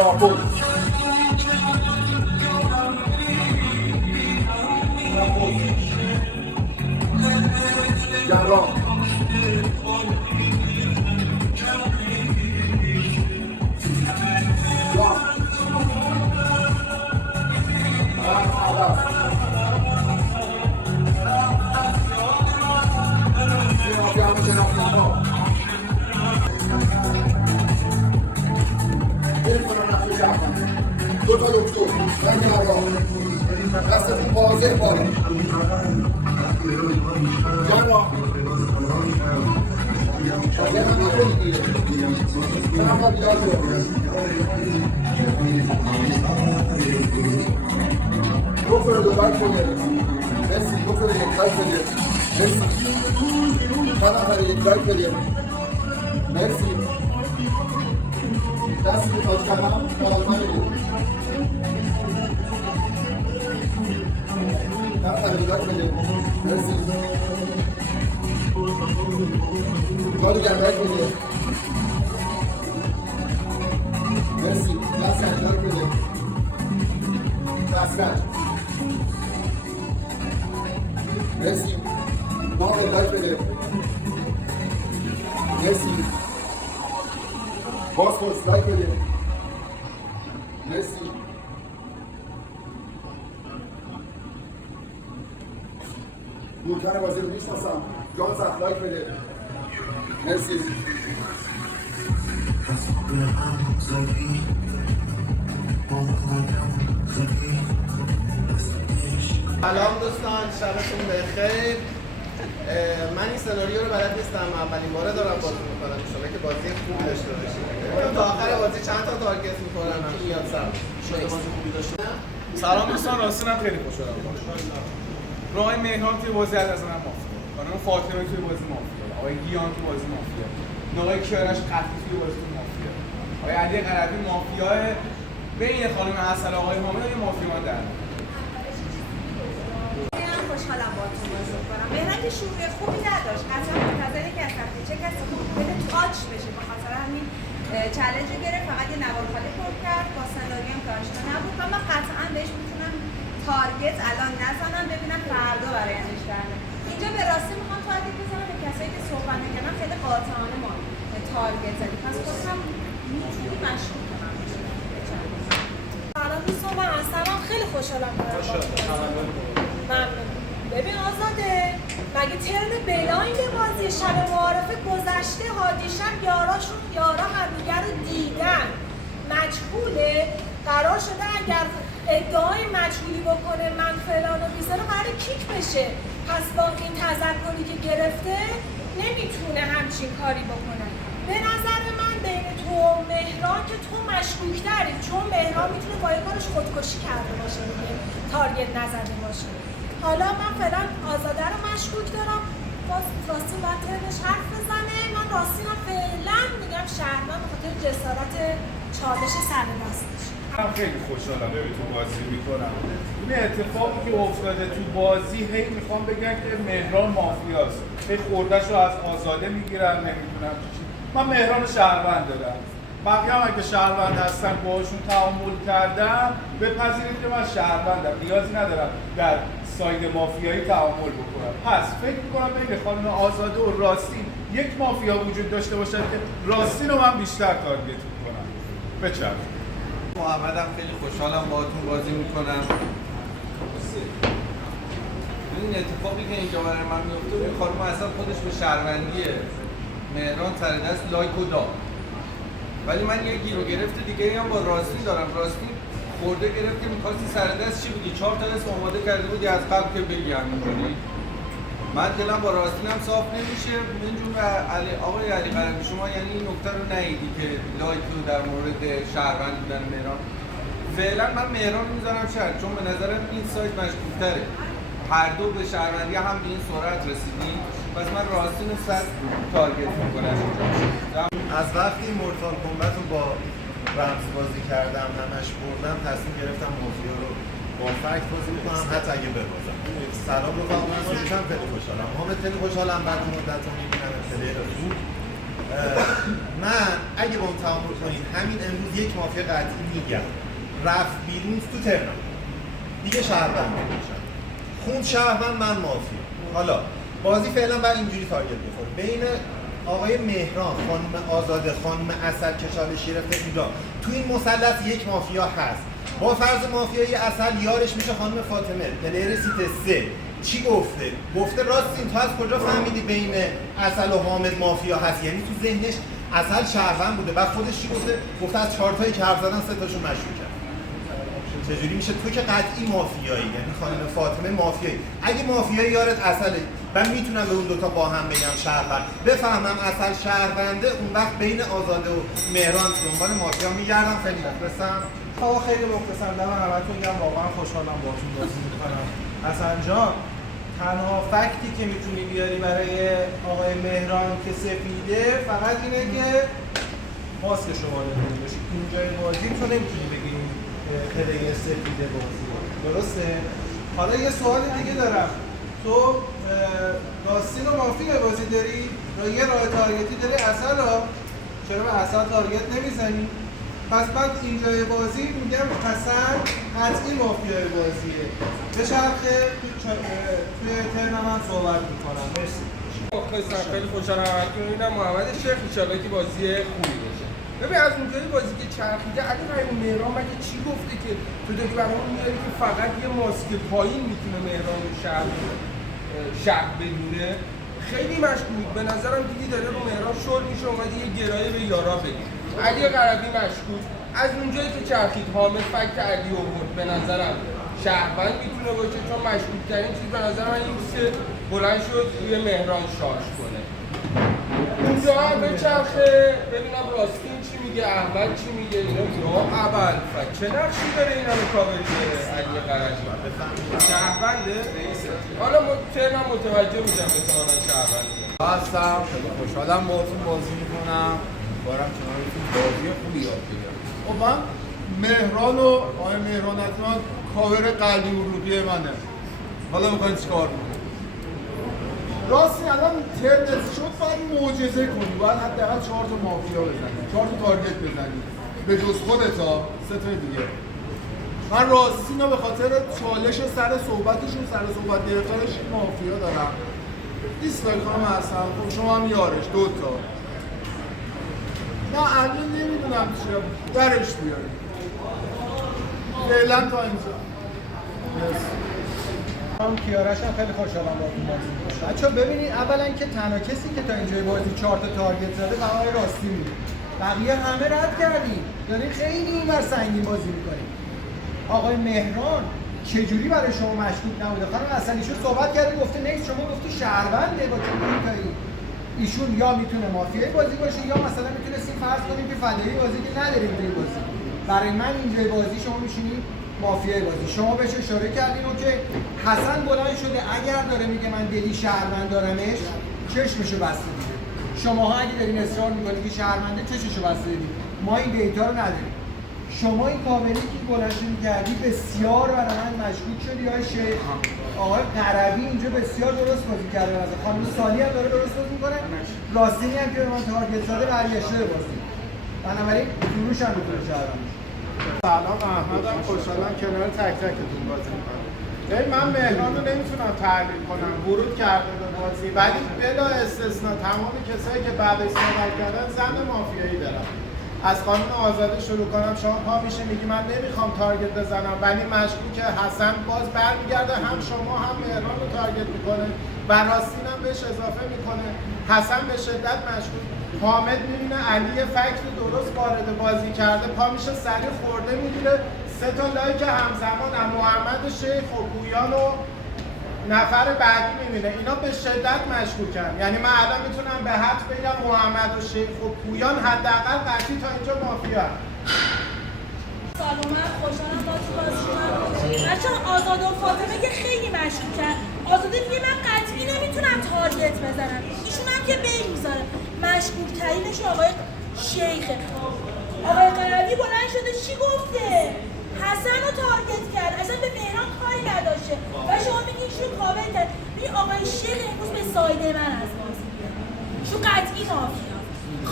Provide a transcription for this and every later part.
شاپور جرام دو تا دکتر من جراح دستتون واضح بالا جراح شاید من نکنید دیگه من هم بیدار شد دکتر دوباره کنه مرسی دکتر یک لایک بده مرسی چند نفر یک لایک بده مرسی دستی به تاج کردم بالاتر بگیر نفر بیدار بده مرسی کاری گردک بده مرسی دست بیدار بده دستگرد مرسی ما بیدار بده مرسی باز کن لایک بده مرسی دورتر بازی رو میشناسم جان سخت لایک بده مرسی سلام دوستان، شبتون بخیر. من این سناریو رو بلد نیستم، اولین باره دارم بازی میکنم. انشالله که بازی خوب داشته باشید. تا آخر بازی چند تا تارگت میکنم که یاد سر شده بازی خوبی داشته. سلام دوستان، راستینم خیلی خوشحالم. آقای مهران توی بازی از من مافیا، خانم فاطمه توی بازی مافیا، آقای گیان توی بازی مافیا، آقای کیارش قطعی توی بازی مافیا، آقای علی قربی مافیا، بین خانم حسن آقای حامد یه مافیا من در خوشحالم باهاتون بازی می‌کنم. مهران که شروع خوبی نداشت. قطعا منتظره که از چه کسی خوب بده تاچ بشه. به خاطر همین چالش گرفت، فقط یه نوار خالی پر کرد. با سناریو هم که آشنا نبود. و من قطعا بهش میتونم تارگت الان نزنم، ببینم فردا برایندش درنه. اینجا به راستی میخوام تارگت بزنم به کسایی که صحبت نکردن، خیلی قاطعانه ما تارگت زدیم. پس خودم میتونی مشکوک کنم. سلام دوستان، من هستم. خیلی خوشحالم ممنون. ببین آزاده، مگه ترن بلاین بازی شب معارفه گذشته هادیشب یارا همدیگر رو دیدن مجهوله. قرار شده اگر ادعای مجهولی بکنه من فلان و بیزاره قرار کیک بشه. پس با این تذکری که گرفته نمیتونه همچین کاری بکنه. به نظر من بین تو و مهران که تو مشکوک داری، چون مهران میتونه با یه کارش خودکشی کرده باشه دیگه، تارگت نزده باشه. حالا من فعلا آزاده رو مشکوک دارم، باز راستی باید ترنش حرف بزنه. من راستی هم فعلا میگم شهرمن به خاطر جسارت چالش سر دستش. من خیلی خوشحالم تو بازی میکنم. این اتفاقی که افتاده تو بازی هی میخوام بگن که مهران مافیاست، هی خوردش رو از آزاده میگیرن، نمیدونم چی. من مهران شهروند دارم، بقیه هم اگه شهروند هستن باهاشون تعامل کردم بپذیرید که من شهروندم، نیازی ندارم در ساید مافیایی تعامل بکنم. پس فکر میکنم بین خانم آزاده و راستین یک مافیا وجود داشته باشد که راستین رو من بیشتر تارگت میکنم. بچرخ. محمدم، خیلی خوشحالم باهاتون بازی میکنم. این اتفاقی که اینجا برای من میفته، این خانم اصلا خودش به شهروندی مهران سر دست لایک و داد، ولی من یه گیر و گرفت دیگه هم با راستین دارم. راستین خورده گرفت که می‌خواستی سر دست چی بگی؟ 4 تا اسم آماده کرده بودی از قبل که بگی همینجوری. من دلم با راستینم صاف نمیشه. من جون آقای علی قربی، شما یعنی این نکته رو ندیدی که لایک رو در مورد شهروند بودن مهران؟ فعلا من مهران رو میذارم شهر، چون به نظرم این سایت مشکوک‌تره. هر دو به شهروندی هم به این سرعت رسیدیم. پس من راستین رو صد تارگت میکنم. از وقتی مورتال کمبت رو با رمز بازی کردم همش بردم، تصمیم گرفتم مافیا رو با فکت بازی میکنم حتی اگه ببازم. سلام رفقا، من سوشم خیلی خوشحالم. حامد خیلی خوشحالم بعد مدت رو میبینم پلیر خوب. من اگه با اون تعامل کنید همین امروز یک مافیا قطعی میگم رفت بیرون تو ترنم دیگه شهروند میشن خوند شهروند من مافیا. حالا بازی فعلا باید اینجوری تارگت بخوره بین آقای مهران، خانم آزاده، خانم عسل که چالش گرفته اینجا تو این مثلث یک مافیا هست. با فرض مافیای عسل یارش میشه خانم فاطمه پلیر سیت 3 چی گفته؟ گفته راستین تو از کجا فهمیدی بین عسل و حامد مافیا هست؟ یعنی تو ذهنش عسل شهروند بوده. بعد خودش چی گفته؟ گفته از 4 تایی که حرف زدن 3 تاشون مشکوکه. چجوری میشه تو که قطعی مافیایی؟ یعنی خانم فاطمه مافیایی. اگه مافیایی یارت عسله من میتونم به اون دوتا با هم بگم شهروند بفهمم عسل شهرونده اون وقت بین آزاده و مهران دنبال مافیا میگردم. خیلی مخلصم. آقا خیلی مختصر دم همتون میگم واقعا خوشحالم باهاتون بازی میکنم. حسن جان تنها فکتی که میتونی بیاری برای آقای مهران که سفیده فقط اینه که ماسک شما نمیدونی باشی اینجای بازی تو نمیتونی بگی پلیر سفیده بازی درسته؟ حالا یه سوال دیگه دارم تو راستین و مافیا بازی داری؟ یه راه تارگتی داری عسل ها؟ چرا به عسل تارگت نمیزنی؟ پس بعد اینجای بازی میگم حسن قطعی مافیای بازیه به شرخه توی ترنم هم صحبت میکنم. مرسی. مخلصم خیلی خوشحالم همتون می‌بینم. محمد شیخ انشالله که بازی خوبی باشه. ببین از اونجایی بازی که چرخیده علی رحیم مهران مگه چی گفته که تو داری برامون میاری که فقط یه ماسک پایین میتونه مهران رو شهر بدونه؟ خیلی مشکوک به نظرم دیدی داره رو مهران شل میشه اومدی یه گرایه به یارا بدی. علی قربی مشکوک از اونجایی که چرخید حامد فکت علی آورد به نظرم شهروند میتونه باشه چون مشکوک ترین چیز به نظرم این که بلند شد روی مهران شارژ کنه. اونجا هم به چرخه ببینم راستین چی میگه احمد چی میگه اینا یا اول چه نقشی داره اینا رو کاور کنه علی قربی شهرونده رئیسه. حالا ترنم متوجه میشم احتمالاً شهرونده. هستم خیلی خوشحالم باهاتون بازی میکنم. بارم کنارتون بازی خوبی یاد بگیرم. خب من مهران و آقای مهران حتما کاور قلبی و روحی منه. حالا میخواین چیکار کنید؟ راستی الان ترنت شد باید معجزه کنی. باید حداقل 4 تا مافیا بزنی. 4 تا تارگت بزنی. به جز خودتا 3 تا دیگه. من راستینا به خاطر چالش سر صحبتشون سر صحبت گرفتارش مافیا دارم. دیسلایک هم هستم. خب شما هم یارش 2 تا. نه الان نمیدونم چیه درش بیاریم فعلا تا اینجا. من کیارش هم خیلی خوشحالم باهاتون بازی می‌کنم. بچه‌ها ببینید اولا که تنها کسی که تا اینجای بازی 4 تا تارگت زده آقای راستین بود. بقیه همه رد کردیم. دارین خیلی اینور سنگین بازی می‌کنید. آقای مهران چجوری برای شما مشکوک نبوده؟ خانم اصلیشون صحبت کرده گفته نه شما گفتی شهرونده با چه می‌کنید؟ ایشون یا میتونه مافیای بازی باشه یا مثلا میتونستیم فرض کنیم که فدایی بازی که نداریم توی بازی. برای من اینجای بازی شما میشینید مافیای بازی. شما بهش اشاره کردین که حسن بلند شده اگر داره میگه من دلی شهروند دارمش چشمشو بسته دیگه. شماها اگه دارین اصرار میکنید که شهرونده چشمشو بسته دیگه. ما این دیتا رو نداریم. شما این کاملی که بلند کردی بسیار برای من مشکوک شدی آقای شیخ. آقای قربی اینجا بسیار درست بازی کرده. مثلا خانم سالی هم داره درست بازی میکنه. راستینی هم که به من تارگت زده برگشته بازی. بنابراین فروش هم میتونه شهروند. سلام احمدم خوشحالم کنار تک تکتون بازی میکنم. من مهران رو نمیتونم تحلیل کنم ورود کرده به بازی ولی بلا استثنا تمام کسایی که بعدش صحبت کردن زن مافیایی دارن. از خانم آزاده شروع کنم شما پا میشه میگی من نمیخوام تارگت بزنم ولی مشکوکه حسن باز برمیگرده هم شما هم مهران رو تارگت میکنه و راستین هم بهش اضافه میکنه. حسن به شدت مشکوک. حامد میبینه علی فکر درست وارد بازی کرده پا میشه سریع خورده میگیره 3 تا لایک همزمان هم محمد شیخ و پویان و نفر بعدی میبینه. اینا به شدت مشکوکن. یعنی من الان میتونم به حد بگم محمد و شیخ و پویان حداقل قطعی تا اینجا مافیا. سلام خوشحالم باهاتون بازی می‌کنم. بچه‌ها آزاده و فاطمه که خیلی مشکوکن. آزاده دیگه من قطعی نمیتونم تارگت بزنم. ایشون هم که بین میذاره. مشکوک ترینش آقای شیخه. آقای قربی بلند شده چی گفته؟ حسن رو تارگت کرد. اصلا به مهران کاری نداشته. و شما میگین ایشون کاور کرد. ببین آقای شیخ امروز به سایده من از بازی میاد. ایشون قطعی مافیا.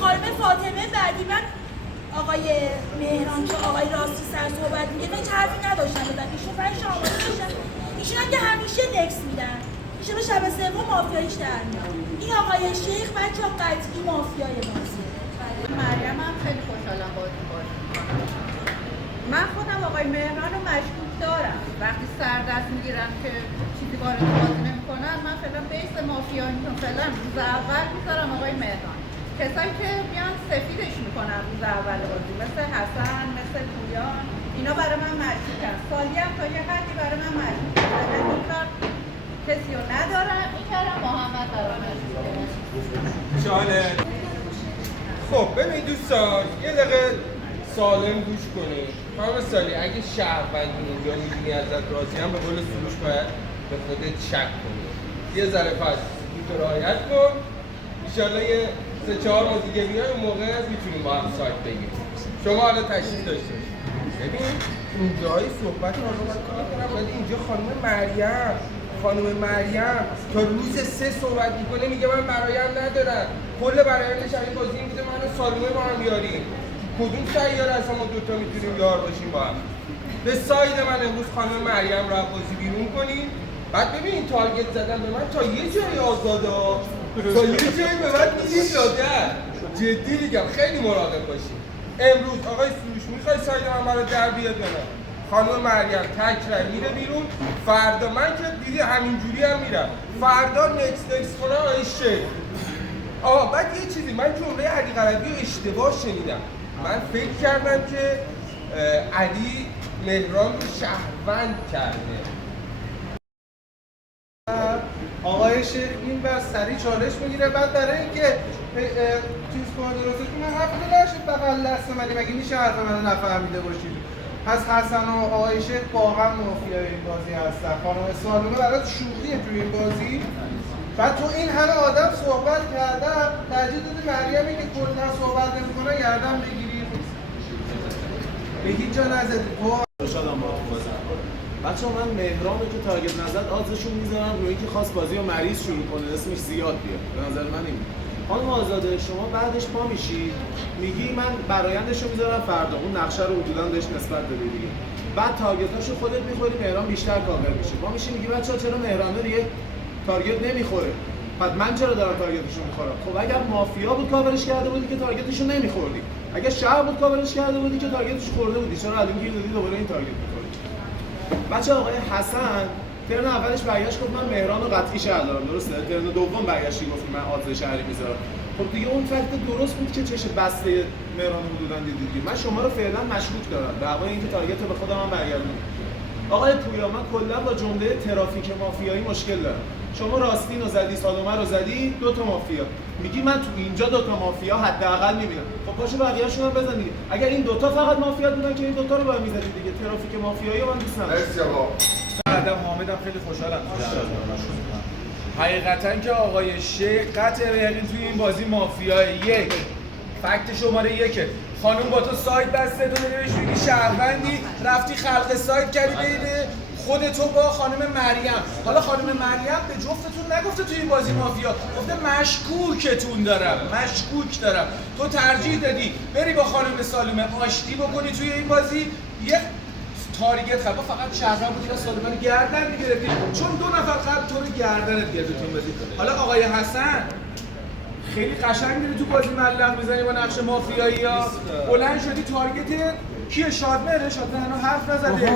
خانم فاطمه بعدی من آقای مهران که آقای راستی سر صحبت میگه هیچ حرفی نداشتن بزن ایشون فرش آماده داشتن ایشون هم که همیشه نکس میدن ایشون به شب سوم مافیاییش در میاد این آقای شیخ بچه قطعی مافیای بازیه. مریم هم خیلی خوشحالم باهاتون بازی می‌کنم. من خودم آقای مهران رو مشکوک دارم. وقتی سر دست میگیرم که چیزی وارد بازی نمی‌کنن، من فعلا بیس مافیاییتون فعلا روز اول میذارم آقای مهران. کسایی که میان سفیدش میکنن روز اول بازی مثل حسن، مثل پویان، اینا برای من مشکوکن. سالی هم تا یه حدی برای من مشکوکه. این کار کسی رو ندارم. این کارم محمد برای من مشکوکه. چاله. خب ببین دوستان یه دقیقه سالم گوش کنید. خانم سالی اگه شهروندی اونجا می‌بینی ازت راضی هم به قول سروش باید به خودت شک کنی. یه ذره پس تو رعایت کن. انشالله یه 3-4 روز دیگه بیای اون موقع میتونیم با هم سایت بگیریم. شما حالا تشریف داشته باشید. ببین اینجای صحبت رو من کار کنم ولی اینجا خانم مریم تا روز 3 صحبت میکنه میگه من برایم ندارم. کل برایندش همین بازی میگه من و سالمه با هم یاریم. کدوم سیاره اصلا ما دوتا میتونیم یار باشیم با هم؟ به ساید من امروز خانم مریم رو بازی بیرون کنیم. بعد ببین این تارگت زدن به من تا یه جایی آزاده ها، تا یه جایی به من میگیم دادن. جدی میگم خیلی مراقب باشیم. امروز آقای سروش میخوای ساید من برای در بیاد یا نه؟ خانم مریم تکرار میره بیرون. فردا من که دیدی همینجوری هم میرم. فردا نکس کنه آقای شیخ. بعد یه چیزی من جمله علی قربی رو اشتباه شنیدم. من فکر کردم که علی مهران رو شهروند کرده. آقای شیخ این بر سریع چالش میگیره بعد برای اینکه چیز کنه درستش کنه حرف نشه بغل دست منی مگه میشه حرف منو نفهمیده باشید. پس حسن و آقای شیخ با هم مافیای این بازی هستن. خانم سالمه برای شوخیه توی این بازی. بعد تو این همه آدم صحبت کردن ترجیح دادی مریمی که کلا صحبت نمی‌کنه گردن بگیری. به هیچ جا نزدی. شادم با بازی. بچه‌ها من مهران رو که تارگت نزد آزشون میذارم روی اینکه خواست بازی رو مریض شروع کنه اسمش زیاد بیاد. به نظر من این. خانم آزاده شما بعدش پا میشی میگی من برایندش رو میذارم فردا اون نقشه رو حدوداً بهش نسبت بده دیگه. بعد تارگتاشو خودت می‌خوری مهران بیشتر کاور میشه. پا میشی میگی بچه‌ها چرا مهران دیگه تارگت نمیخوره؟ بعد من چرا دارم تارگتشو میخورم؟ خب اگر مافیا بود کاورش کرده بودی که تارگتشو نمیخوردی. اگر شهر بود کاورش کرده بودی که تارگتشو خورده بودی. چرا الان گیر دادی دوباره این تارگت میخوری؟ بچه آقای حسن ترن اولش برگشت گفت من مهران رو قطعی شهر دارم درسته؟ ترن دوم برگشتی گفت من آدرس شهری میذارم. خب دیگه اون فکت درست بود که چش بسته مهران رو حدوداً دیدی. من شما رو فعلا مشکوک دارم. به هوای اینکه تارگت رو به خودم هم برگردونم. آقای پویا من کلا با جمله ترافیک مافیایی مشکل دارم. شما راستین رو زدی، سالمه رو زدی، 2 مافیا. میگی من تو اینجا 2 مافیا حداقل میبینم. خب باشه بقیه‌شون هم بزن دیگه. اگر این 2 فقط مافیا بودن که این 2 رو باید می‌زدید دیگه. ترافیک مافیایی رو من دوست ندارم. مرسی آقا. بعدم حامدم خیلی خوشحالم. حقیقتا که آقای شیخ قطع به یقین توی این بازی مافیای یک. فکت شماره 1 خانم با تو سایت بسته تو بهش میگی شهروندی رفتی خلق سایت کردی بین خودتو با خانم مریم. حالا خانم مریم به جفتتون نگفته توی این بازی مافیا، گفته مشکوکتون دارم، مشکوک دارم. تو ترجیح دادی بری با خانم سالمه آشتی بکنی توی این بازی، یه تارگت خب فقط شهروند بودی که سالمه رو گردن می‌گرفتی چون 2 نفر قبل تو رو گردنت گرفته تو این بازی. حالا آقای حسن خیلی قشنگ میری تو بازی ملق میزنی با نقش مافیایی ها. بلند شدی تارگت کیه؟ شادمهره. شادمهر هنوز حرف نزده.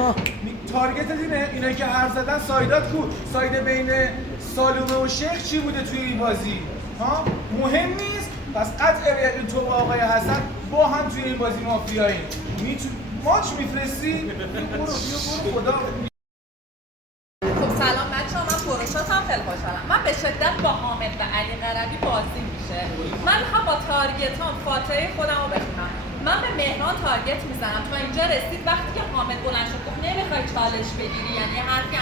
تارگت اینه اینایی که حرف زدن سایدات کو؟ ساید بین سالومه و شیخ چی بوده توی این بازی؟ ها مهم نیست. پس قطع به یقین تو با آقای حسن با هم توی این بازی مافیایی. ماچ میفرستی؟ برو خدا. خب سلام بچه‌ها، من پروشاتم خیلی خوشحالم. من به شدت با حامد و علی قربی بازی میشه. من میخوام با تارگتام فاتحه خودم رو بخونم. من به مهران تارگت میزنم. تا اینجا رسید وقتی که حامد بلند شد گفت نمیخوای چالش بگیری، یعنی حرفی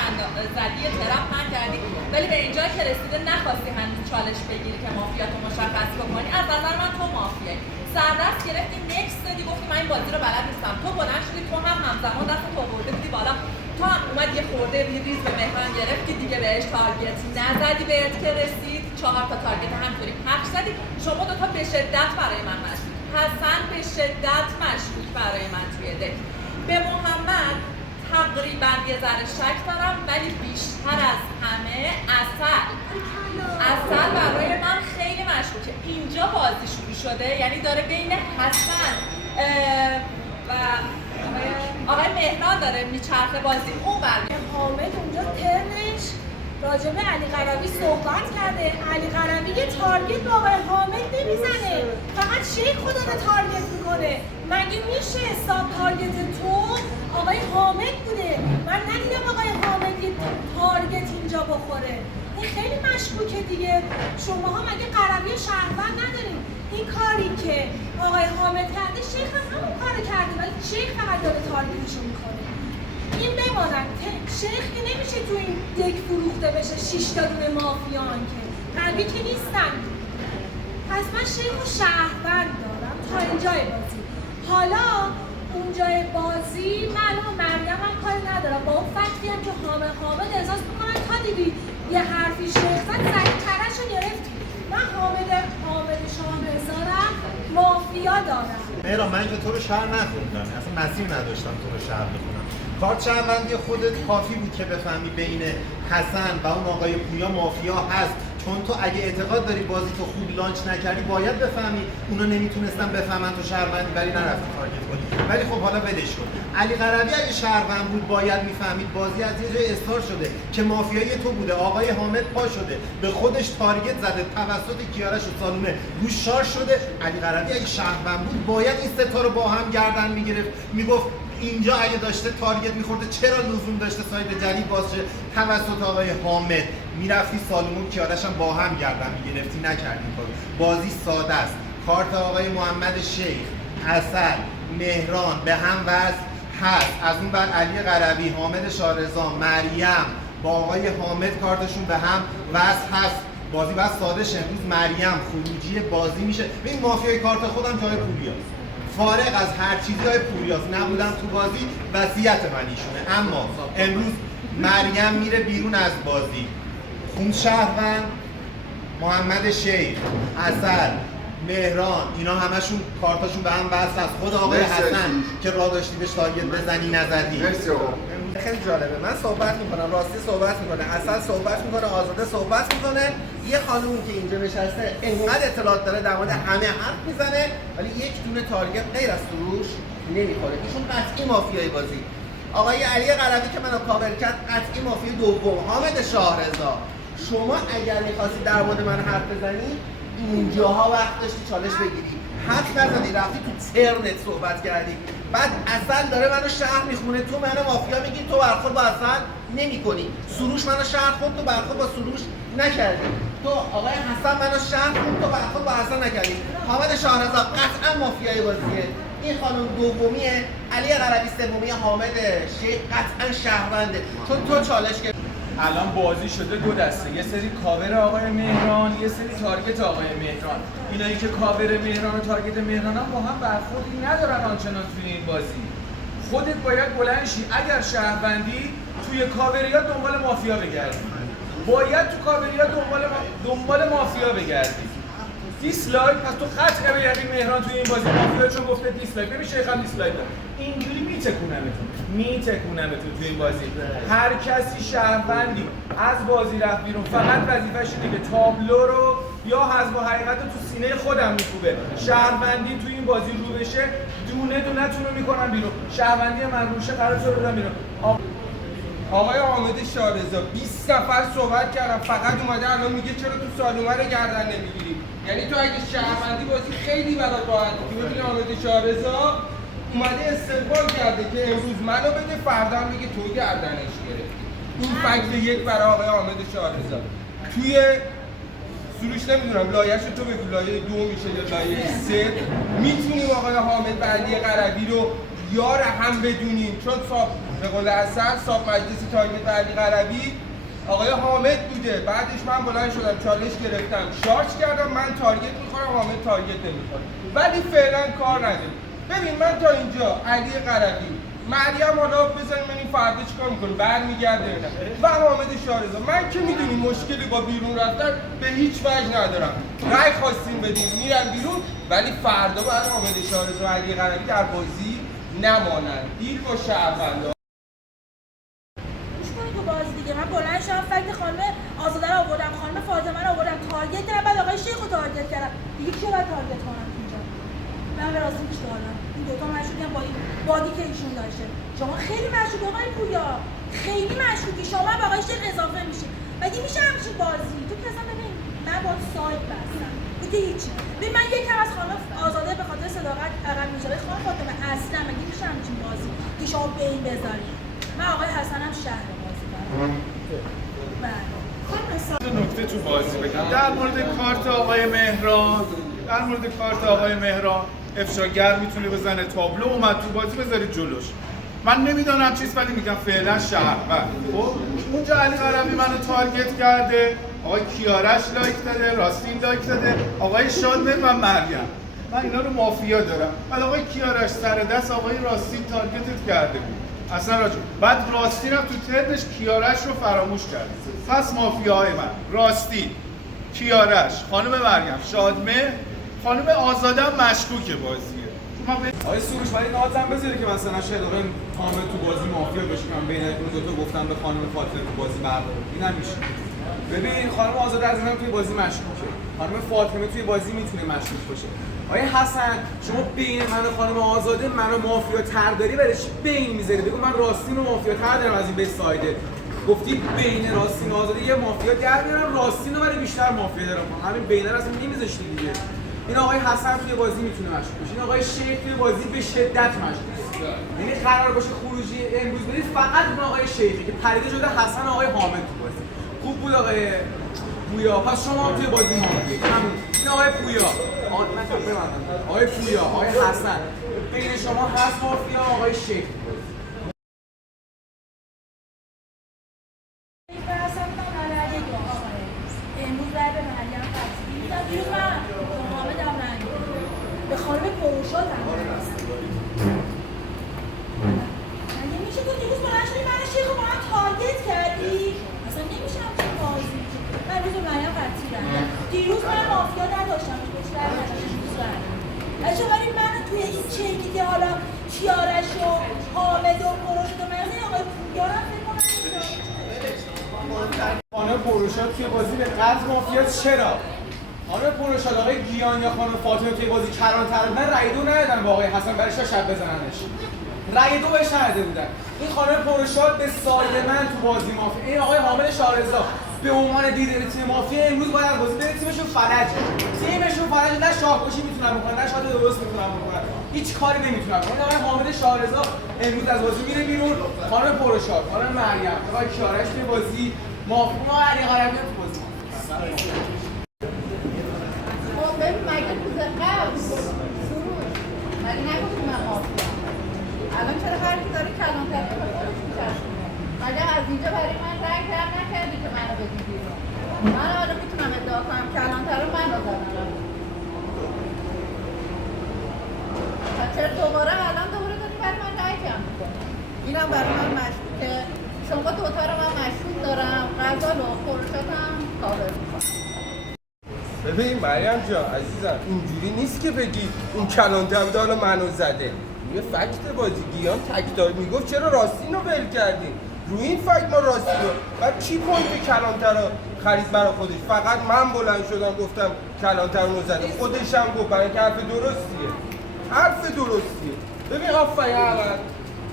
زدی ترپ نکردی، ولی به اینجا که رسیده نخواستی هنوز چالش بگیری که مافیاتو مشخص بکنی. از نظر من تو مافیایی. سردست گرفتی نکس دادی گفتی من این بازی رو بلد نیستم. تو بلند شدی تو هم همزمان دست تو برده بودی بالا، تو هم اومد یه خورده ریز به مهران گرفتی دیگه بهش تارگت نزدی، بهت که رسید 4 تارگت همطوری پخش زدی. شما دوتا به شدت برای من مشکوک، حسن به شدت مشکوک برای من توی دک. به محمد تقریبا یه ذره شک دارم، ولی بیشتر از همه عسل برای من خیلی مشکوکه. اینجا بازی شروع شده، یعنی داره بین حسن و آقای مهران داره میچرخه بازی. اون حامد اونجا ترنش راجب علی قربی صحبت کرده. علی قربی یه تارگت به آقای حامد نمیزنه، فقط شیخ خدا رو تارگت میکنه. مگه میشه حساب تارگت تو آقای حامد بوده؟ من ندیدم آقای حامد یه تارگت اینجا بخوره. این خیلی مشکوکه دیگه. شماها مگه قربی شهروند ندارین؟ این کاری که آقای حامد کرده شیخ هم همون کارو کرده، ولی شیخ فقط داره تارگتشو میکنه. این بمانن شیخ که نمیشه تو این دک فروخته بشه 6 تا دونه مافیان که قوی که نیستن. پس من شیخ و شهروند دارم تا اینجای بازی. حالا اونجای بازی من و مریم هم کاری ندارم، با اون فکتی هم که حامد احساس میکنن تا دیدی یه حرفی شیخ زد سریع ترشو گرفتی. من حامد شاهرزارم مافیا دارم. مهران من که تو رو شهر نخوندم، اصلا مسیر نداشتم تو رو شهر بخونم. کارت شهروندی خودت کافی بود که بفهمی بین حسن و اون آقای پویا مافیا هست، چون تو اگه اعتقاد داری بازی تو خوب لانچ نکردی باید بفهمی اونا نمیتونستن بفهمن تو شهروندی ولی نرفتی تارگت کنی. ولی خب حالا ولش کن. علی قربی اگه شهروند بود باید میفهمید بازی از یه جای استارت شده که مافیای تو بوده. آقای حامد پا شده به خودش تارگت زده، توسط کیارش و سالونه گوش شار شده. علی قربی اگه شهروند بود باید این سه تا رو با هم گردن میگرفت، میگفت اینجا اگه داشته تارگت میخورده چرا لزوم داشته ساید جدید باشه توسط آقای حامد. میرفتی سالمون کیارش هم با هم گردن میگرفتی، نکردی کارو. بازی ساده است. کارت آقای محمد شیخ، عسل، مهران به هم وصل هست. از اون بر علی قربی، حامد شارزا، مریم با آقای حامد کارتشون به هم وصل هست. بازی بس ساده شه. امروز مریم خروجی بازی میشه. این مافیای کارت خودم جای پوریاست. فارغ از هر چیزی های پوریاست، نبودم تو بازی وصیت من ایشونه. اما امروز مریم میره بیرون از بازی، خون شهروند محمد شیخ، عسل، مهران اینا همشون کارتاشون به هم وصل است. خود آقای حسن که راه داشتی بهش تارگت بزنی نزدی. خیلی جالبه. من صحبت میکنم، راستی صحبت میکنه، عسل صحبت میکنه، آزاده صحبت میکنه، یه خانومی که اینجا نشسته انقدر اطلاعات داره در مورد همه حرف میزنه ولی یک دونه تارگت غیر از سروش نمیخوره. ایشون قطعی مافیای بازی. آقای علی قربی که منو کاور کرد قطعی مافیای دوم. حامد شاهرزا شما اگر میخواستی در مورد من حرف بزنی اینجاها وقت داشتی چالش بگیری، حرف نزدی، رفتی تو ترنت صحبت کردی. بعد اصل داره منو شهر میخونه، تو منو مافیا میگی، تو برخورد با اصل نمیکنی. سروش منو شهر خورد، تو برخورد با سروش نکردی. تو آقای حسن منو شهر خورد، تو برخورد با حسن نکردی. حامد شاهرزا قطعا مافیای بازیه. این خانم دومیه، علی قربی سومیه، حامد شیخ قطعا شهرونده چون تو چالش گرفتی. الان بازی شده دو دسته، یه سری کاور آقای مهران، یه سری تارگت آقای مهران. اینایی که کاور مهران و تارگت مهران هم با هم برخوردی ندارن آنچنان توی این بازی. خودت باید بلند شی اگر شهروندی توی کاوریات دنبال مافیا بگردی. باید تو کاوریات دنبال مافیا بگردی. دیسلایک، پس تو قطعه به یقین مهران توی این بازی مافیا چون گفته دیسلایک. ببین شیخ هم دیسلایک داد. اینجوری میتکونمتون توی این بازی. هر کسی شهروندی از بازی رفت بیرون فقط وظیفه‌ش اینه که تابلو رو یا حذف حقیقت رو تو سینه خودم میکوبه. شهروندی توی این بازی رو بشه دونه دونه‌تون رو میکنم بیرون. شهروندی من روشه قرار تو رو بدم بیرون. آقای حامد شارزا 20 نفر صحبت کردم، فقط اومده الان میگه چرا تو سالومه رو گردن نمیگیری. یعنی تو اگه شهروندی بازی خیلی برات راحته که ببینی حامد شارزا اومده استقبال کرده که امروز منو بده، فردا هم میگه تو گردنش گرفتی. این فکت یک برای آقای حامد شارزا. توی سروش نمیدونم لایه‌شو تو بگو، لایه 2 میشه یا لایه 3. میتونیم آقای حامد و علی قربی رو یار هم بدونیم چون به قول اصل صاحب مجلس تارگت علی قربی آقای حامد بوده. بعدش من بلند شدم چالش گرفتم شارژ کردم، من تارگت میخورم، حامد تارگت نمیخوره. ولی فعلا کار نداریم. ببین من تا اینجا علی قربی مریم حالا بزنیم ببینیم فردا چیکار میکنه برمیگرده یا نه و حامد شارزا. من که میدونی مشکلی با بیرون رفتن به هیچ وجه ندارم، رای خواستیم بدیم میرن بیرون، ولی فردا باید حامد شارزا و علی قنوی در بازی نمانن. دیل با شهروندا. گوش کنید تو بازی دیگه. من بلند شدم فکت خانم آزاده رو آوردم، خانم فاطمه رو آوردم، تارگت کردم، بعد آقای شیخ رو تارگت کردم. دیگه کی باید تارگت کنم اینجا؟ من به راستی پیش دادم این دوتا مشکوکی هم با این بادی که ایشون داشته. شما خیلی مشکوک آقای پویا، خیلی مشکوکی. شما به آقای شیخ اضافه میشه. مگه میشه همچین بازی؟ تو که اصلا ببین من با سایت بستم دیگه هیچی. ببین من یکم از خانم آزاده به خاطر صداقت عقب میذاره. خانم فاطمه اصلا مگه میشه همچین بازی که شما به این بذارید؟ من آقای حسن هم شهر بازی دارم. نکته تو بازی بگم در مورد کارت آقای مهران، افشاگر میتونه بزنه، تابلو اومد تو بازی بذارید جلوش. من نمیدونم چیز، ولی میگم فعلا شهروند. خب اونجا علی قنوی منو تارگت کرده، آقای کیارش لایک داده، راستین لایک داده، آقای شادمهر و مریم. من اینا رو مافیا دارم. بعد آقای کیارش سر دست آقای راستین تارگتت کرده بود. اصلا راجع بعد راستین هم تو ترنش کیارش رو فراموش کرد. پس مافیاهای من راستین، کیارش، خانم مریم، شادمهر، خانم آزاده هم مشکوکه بازیه. آقای سروش ولی نازم بذاری که مثلا شاید آقای حامد تو بازی مافیا باشه، من بین اون دو تا گفتم به خانم فاطمه تو بازی برداره. این نمیشه. ببین خانم آزاده از اینم توی بازی مشکوکه. خانم فاطمه توی بازی میتونه مشکوک باشه. آقای حسن شما بین من و خانم آزاده منو مافیا تر داری، برای چی بین میذاری؟ بگو من راستین و مافیا تر دارم از این به سایده. گفتی بین راستین و آزاده یه مافیا در میارم، راستین رو برای بیشتر مافیا دارم. همین بین رو اصلا نمیذاشتی دیگه. این آقای حسن توی بازی میتونه مشکوک باشه. این آقای شیخ توی بازی به شدت مشکوکه. یعنی قرار باشه خروجی امروز بدید فقط اون آقای شیخی که پریده جلوی حسن و آقای حامد تو بازی. خوب بود آقای پویا. پس شما هم توی بازی مافیا. همون. این آقای پویا. آقای پویا، آقای حسن. بین شما هست مافیا آقای شیخ. به خانم پروشات هم مگه میشه تو دیروز بلند شدی من شیخ رو با هم تارگت کردی؟ اصلا نمیشه همچین بازی. من روز مریم قطعی بردم. دیروز من مافیا نداشتم، بیشتر نداشتم روز بردم. بچه ولی من توی این چیزی که حالا کیارش و حامد و پروشات و مرزه آقای پویا رو فکر کنم خانم پروشات توی بازی به قدر مافیاست. چرا؟ خانم پروشات آقای گیان یا خانم فاطمه توی بازی کلانتر بودن، رای دو ندادن با آقای حسن برای شب بزننش. رای دو بهش نداده بودن. این خانم پروشات به ساید من تو بازی مافیا، این آقای حامد شارزا به عنوان لیدر تیم مافیا امروز باید بازی بره تیمشون فلجه. تیمشون فلجه، نه شاهکشی میتونن بکنن، نه شات درست میتونن بکنن. هیچ کاری نمیتونن کنن. آقای حامد شارزا امروز از بازی میره بیرون. خانم پروشات، خانم مریم، آقای کیارش توی بازی مافیا، علی قنوی تو بازی. مگه روز قبل سروش مگه نگفتی من مافیا؟ الان چرا هر کی داره کلانتر رو به خودش میچسبونه؟ مگه از اینجا برای من رنگ کم نکردی که منو بدی بیرون؟ من حالا میتونم ادعا کنم کلانتر رو من زدم. چرا دوباره داری برای من رنگ کم میکنی؟ اینم برای من مشکوکه. شما دوتا رو من مشکوک دارم، غزال و پروشاتم کاور میکنم. ببین مریم جان عزیزم اینجوری نیست که بگی اون کلانتر بود حالا منو زده. یه فکت بازی گیان تکتار میگفت چرا راستین رو ول کردین؟ روی این فکت ما راستین رو بعد کی پوینت کلانتر رو خرید برای خودش؟ فقط من بلند شدم گفتم کلانتر رو زده، خودش هم گفت برای که حرف درستیه. ببین آفرین احمد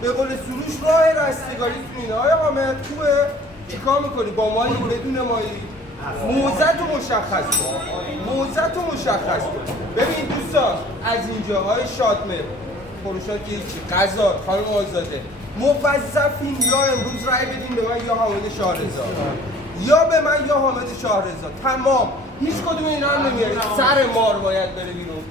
به قول سروش راه رستگاری تو اینه. آیا حامد خوبه؟ چیکار میکنی با مایی بدون مایی؟ موزت رو مشخص کن. ببین دوستان از اینجا های شادمهر، پروشات که هیچی، غزال، خانم آزاده موظفین یا امروز رای بدین به من یا حامد شاهرضا، یا به من یا حامد شاهرضا. تمام. هیچ کدوم اینا هم نمیارید. سر مار باید بره بیرون.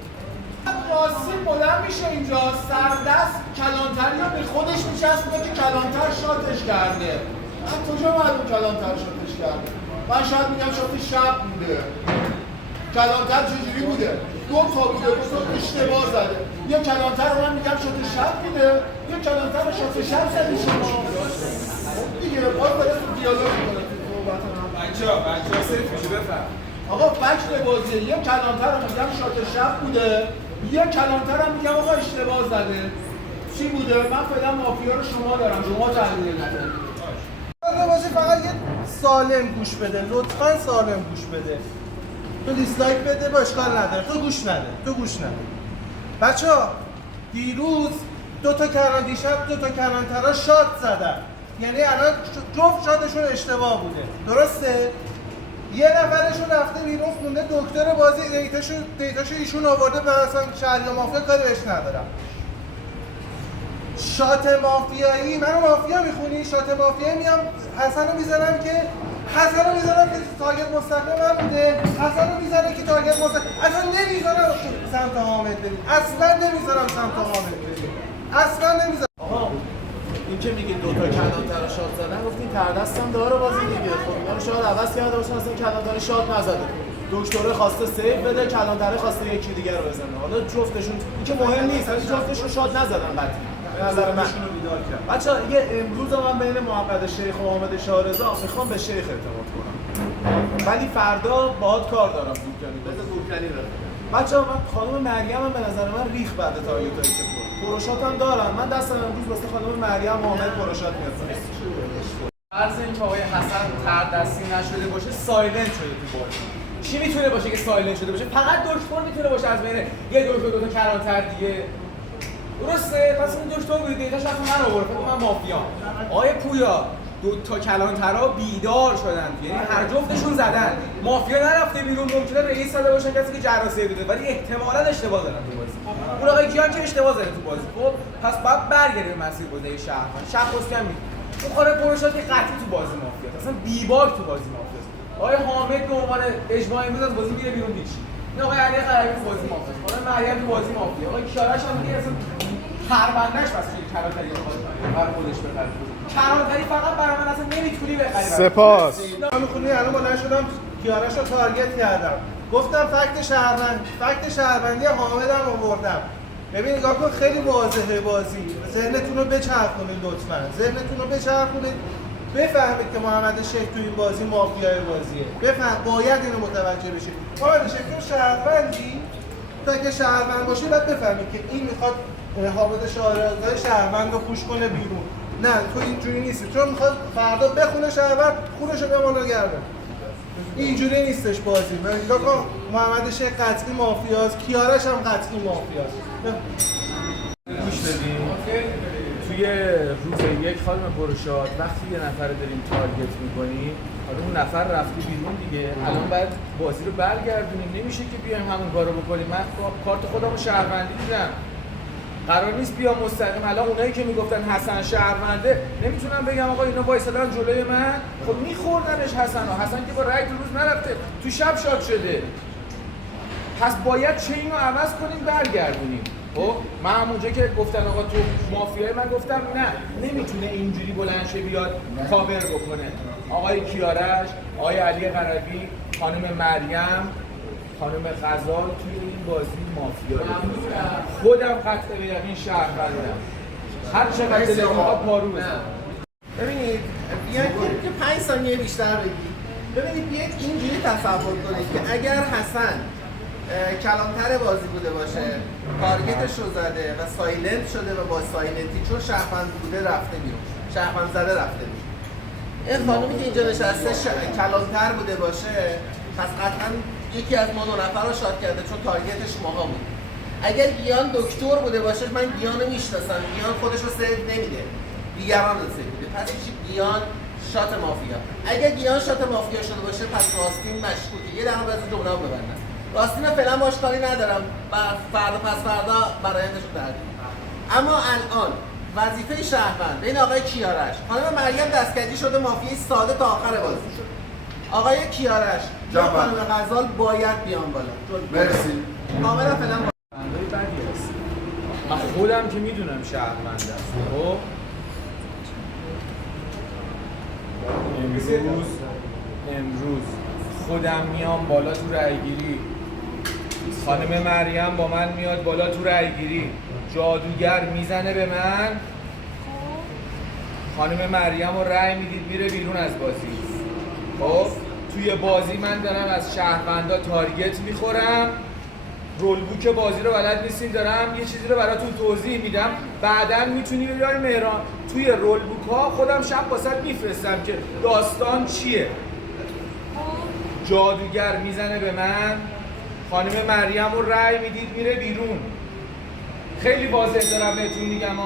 راستین بلند میشه اینجا سردست کلانتری رو به خودش میچسبونه که کلانتر شاتش کرده. من کجا معلوم کلانتر شاتش کرده؟ من شاید میگم شات شب بوده. کلانتر چجوری بوده؟ دو تا بوده، دو تا اشتباه زده. یه کلانتر رو من میگم شات شب بوده، یه کلانتر رو شات شب زدی شما. خب دیگه باز داره دیالوگ میکنه تو صحبت من. بچه‌ها صرف میشه بفهم. آقا فکت بازیه، یه کلانتر رو میگم شات شب بوده، یه کلانتر هم میگم آقا اشتباه زده. چی بوده؟ من فعلا مافیا رو شما دارم، شما تحلیل کنید. بازی فقط یه سالم گوش بده، لطفاً سالم گوش بده. تو دیسلایک بده با اشکال نداره، تو گوش نده. بچه‌ها دیروز دو تا کلانترها شات زدن، یعنی الان جفت شاتشون اشتباه بوده، درسته؟ یه نفرشون رفته بیرون خونده دکتر بازی دیتاشو ایشون آورده به اصلا شهری مافیا کاری بهش ندارم. شات مافیایی، منو مافیا میخونی؟ شات مافیایی میام حسن رو میزنم که تارگت مستقیم من بوده، حسن رو میزنه که تارگت مستقیم، اصلا نمیذارم سمت حامد برید، اصلا نمیذارم سمت حامد برید، اصلا نمیذارم. آقا این که میگه دو تا کلانتر رو شات زدن، گفتین تردستم داره بازی دیگه. خب اینا رو شاید عوض کرده باشن، اصلا کلانتر شات نزده. دکتر خواسته سیو بده، کلانتر خواسته یکی دیگه رو بزنه. حالا جفتشون این که مهم نیست، ولی جفتشون شات نزدن قطعی. به نظر من بچه‌ها یه امروز من بین محمد شیخ و حامد شارضا میخوام به شیخ اعتماد کنم، ولی فردا باهات کار دارم. بورکنی رو بچه‌ها من خانم مریم هم به نظر من ریخ بعد تارگتایی که پروشات هم دارن. من دستم امروز واسه خانم مریم و حامد پروشات میاد. فرض اینکه آقای حسن تردستی نشده باشه، سایلنت شده تو بازی. چی میتونه باشه که سایلنت شده باشه؟ فقط دکتر میتونه باشه از بین یه دکتر دو تا کلانتر دیگه. درسته؟ پس این دکتر بود دیتاش اصلا من آورد، من مافیام. آقای پویا دو تا کلانترها بیدار شدن، یعنی هر جفتشون زدن. مافیا نرفته بیرون، ممکنه رئیس زده باشن کسی که جراسی بوده، ولی احتمالاً اشتباه زدن تو بازی. اون آقای کیان که اشتباه زده تو بازی. خب پس بعد برگردیم مسیر بازی شهر. شخص کم می. اون خانه پروشات که قطعی تو بازی مافیاست. اصلا بیباک تو بازی مافیاست. آقای حامد به عنوان اجماع امروز از بازی میره بیرون هیچ. این آقای علی قربی تو بازی مافیاست. خانم مریم تو بازی مافیا. آقای کیارش هم میگه اصلا خربندش واسه کلانتری برای خودش بخره. کلانتری فقط برای من اصلا نمیتونی بخری. سپاس. من خونی الان بلند شدم کیارش رو تارگت کردم، گفتم فکت شهروندی حامدم آوردم. ببین نگاه کن، خیلی واضحه بازی. ذهنتون رو بچرخونید لطفاً، بفهمید که محمد شیخ تو این بازی مافیای بازیه. باید اینو متوجه بشید. محمد شیخ تو شهروندی، تو اگه شهروند باشی باید بفهمید که این میخواد حامد شارعزای شهروند رو پوش کنه بیرون. نه تو اینجوری نیستی، تو میخواد فردا بخونه شهروند، خونش رو بمونه گردن. اینجوری نیستش بازی. نگاه کن، محمد شیخ قطعی مافیاست، کیارش هم قطعی مافیاست. گوش بدین. توی روز یک خانم پروشات وقتی یه نفر داریم تارگت میکنیم، حالا اون نفر رفته بیرون دیگه، الان باید بازی رو برگردونیم. نمیشه که بیایم همون کارو بکنیم. من کارت خودم رو شهروندی دیدم، قرار نیست بیام مستقیم. الان اونایی که میگفتن حسن شهرونده، نمیتونم بگم آقا اینا وایسادن جلوی من، خب میخوردنش حسن که با رأی تو روز نرفته، تو شب شاد شده. پس باید چین رو عوض کنیم، برگردونیم. خب من همونجا که گفتن آقا تو مافیای، من گفتم نه، نمیتونه اینجوری بلند شه بیاد کاور بکنه. آقای کیارش، آقای علی قربی، خانم مریم، خانم غزال توی این بازی مافیا. خودم قطع به یقین شهروندم. هر چقدر دلتون پارو بزنم. ببینید بیاید که 5 ثانیه بیشتر ببینید بیاید اینجوری تصور کنید که اگر حسن کلانتر بازی بوده باشه، تارگتش رو زده و سایلنت شده و با سایلنتی چون شهروند بوده رفته بیرون، شهروند زده رفته بیرون. این خانومی که اینجا نشسته کلانتر بوده باشه، پس قطعا یکی از ما 2 نفر رو شات کرده چون تارگتش ماها بود. اگر گیان دکتر بوده باشه، من گیان رو میشناسم، گیان خودش رو سیو نمیده، دیگران رو سیو میده. پس میشه گیان شات مافیا. اگر گیان شات مافیا شده باشه، پس راستین مشکوکه. یه دقیقه از جمله رو ببندم. راستین فعلا باش کاری ندارم، فردا پس فردا برایندش رو تغییر. اما الان وظیفه شهروند این آقای کیارش، خانم مریم دستکجی شده مافیای ساده تا آخر بازی. آقای کیارش یا خانم غزال باید بیان بالا. مرسی. کاملا فعلا بندای بدی هست. من خودم که میدونم شهروند است. خب امروز خودم میام بالا تو رأی گیری، خانم مریم با من میاد بالا تو رأیگیری، جادوگر میزنه به من، خانم مریم رو رأی میدید میره بیرون از بازی. خب توی بازی من دارم از شهروندا تارگت میخورم، رول بوک بازی رو بلد نیستین، دارم یه چیزی رو براتون توضیح میدم، بعداً میتونی بیای مهران توی رول بوک ها خودم شب واسط میفرستم که داستان چیه. جادوگر میزنه به من، خانم مریم رو رأی میدید میره بیرون. خیلی واضح دارم بهتون میگم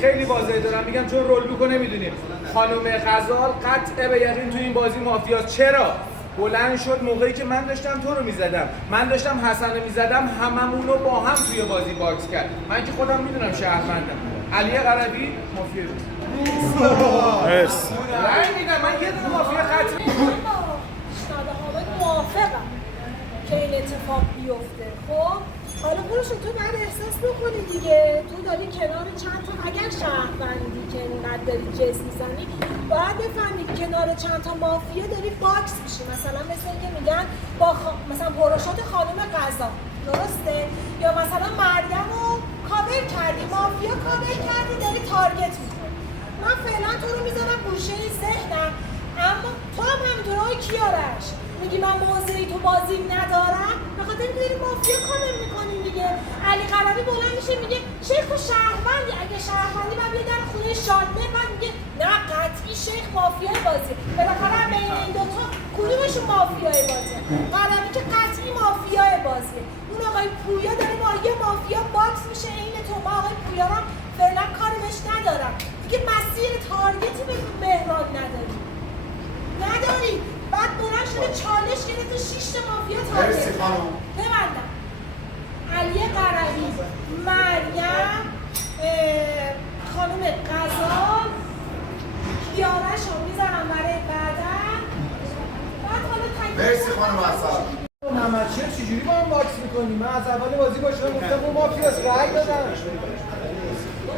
خیلی واضح دارم میگم، چون رول بوکو نمیدونیم. خانم غزال قطع به یقین تو این بازی مافیاست. چرا؟ بلند شد موقعی که من داشتم تو رو میزدم، من داشتم حسن رو میزدم، هممون رو با هم توی بازی باکس کرد. من که خودم میدونم شهروندم. علی قربی مافیا بود. مرسی. رأی میدم، من یه دونه مافیا قطعی پیشنهاد حامد موافقم که این اتفاق بیفته. خب حالا برو تو بعد احساس بکنی دیگه، تو داری کنار چند تا، اگر شهروندی که اینقدر داری جس میزنی باید بفهمی کنار چند تا مافیا داری باکس میشی. مثلا مثل اینکه میگن با مثلا پروشات خانم قضا، درسته؟ یا مثلا مریم رو کاور کردی، مافیا کاور کردی، داری تارگت میکنی. من فعلا تو رو میذارم گوشه ذهنم، اما تو هم همینطورهای کیارش میگی من موضعی تو بازی ندارم، به خاطر اینکه داری مافیا کامل میکنیم دیگه. علی قراری بلند میشه میگه شیخ تو شهروندی، اگه شهروندی من بیای در خونه شادمه، بعد میگه نه قطعی شیخ مافیای بازی. بالاخره بین این دوتا کدومشون مافیای بازیه؟ قراری که قطعی مافیای بازیه. اون آقای پویا داره با یه مافیا باکس میشه عین تو. ما آقای پویا رو فعلا کاری بهش ندارم دیگه، مسیر تارگتی به مهران نداری. بعد بلند شده چالش گرفته 6 تا مافیا تارگت. مرسی خانم. ببندم. علی قراری، مریم، خانم غزال، کیارش رو میذارم برای بعدم. بعد حالا مرسی خانم اصلا. نمچه چجوری با هم باکس میکنی؟ من از اول بازی با شما گفتم اون مافیاست، رأی دادم.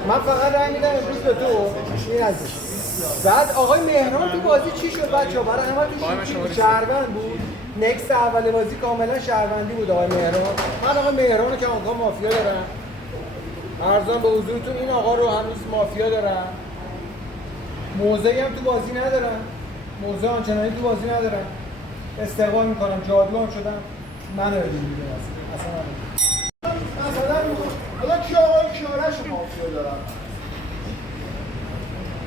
من فقط رأی میدم امروز به تو. این از بعد آقای مهران تو بازی چی شد بچه‌ها؟ برای همه تو شهروند بود. نکست اول بازی کاملا شهروندی بود آقای مهران. من آقای مهران رو که آقا مافیا دارم. عرضم به حضورتون این آقا رو هنوز مافیا دارم. موضعی هم تو بازی ندارم. موضع آنچنانی تو بازی ندارم. استقبال میکنم، جادو هم شدم. من رو دیگه مثلا حالا کی آقای کیارش مافیا دارم؟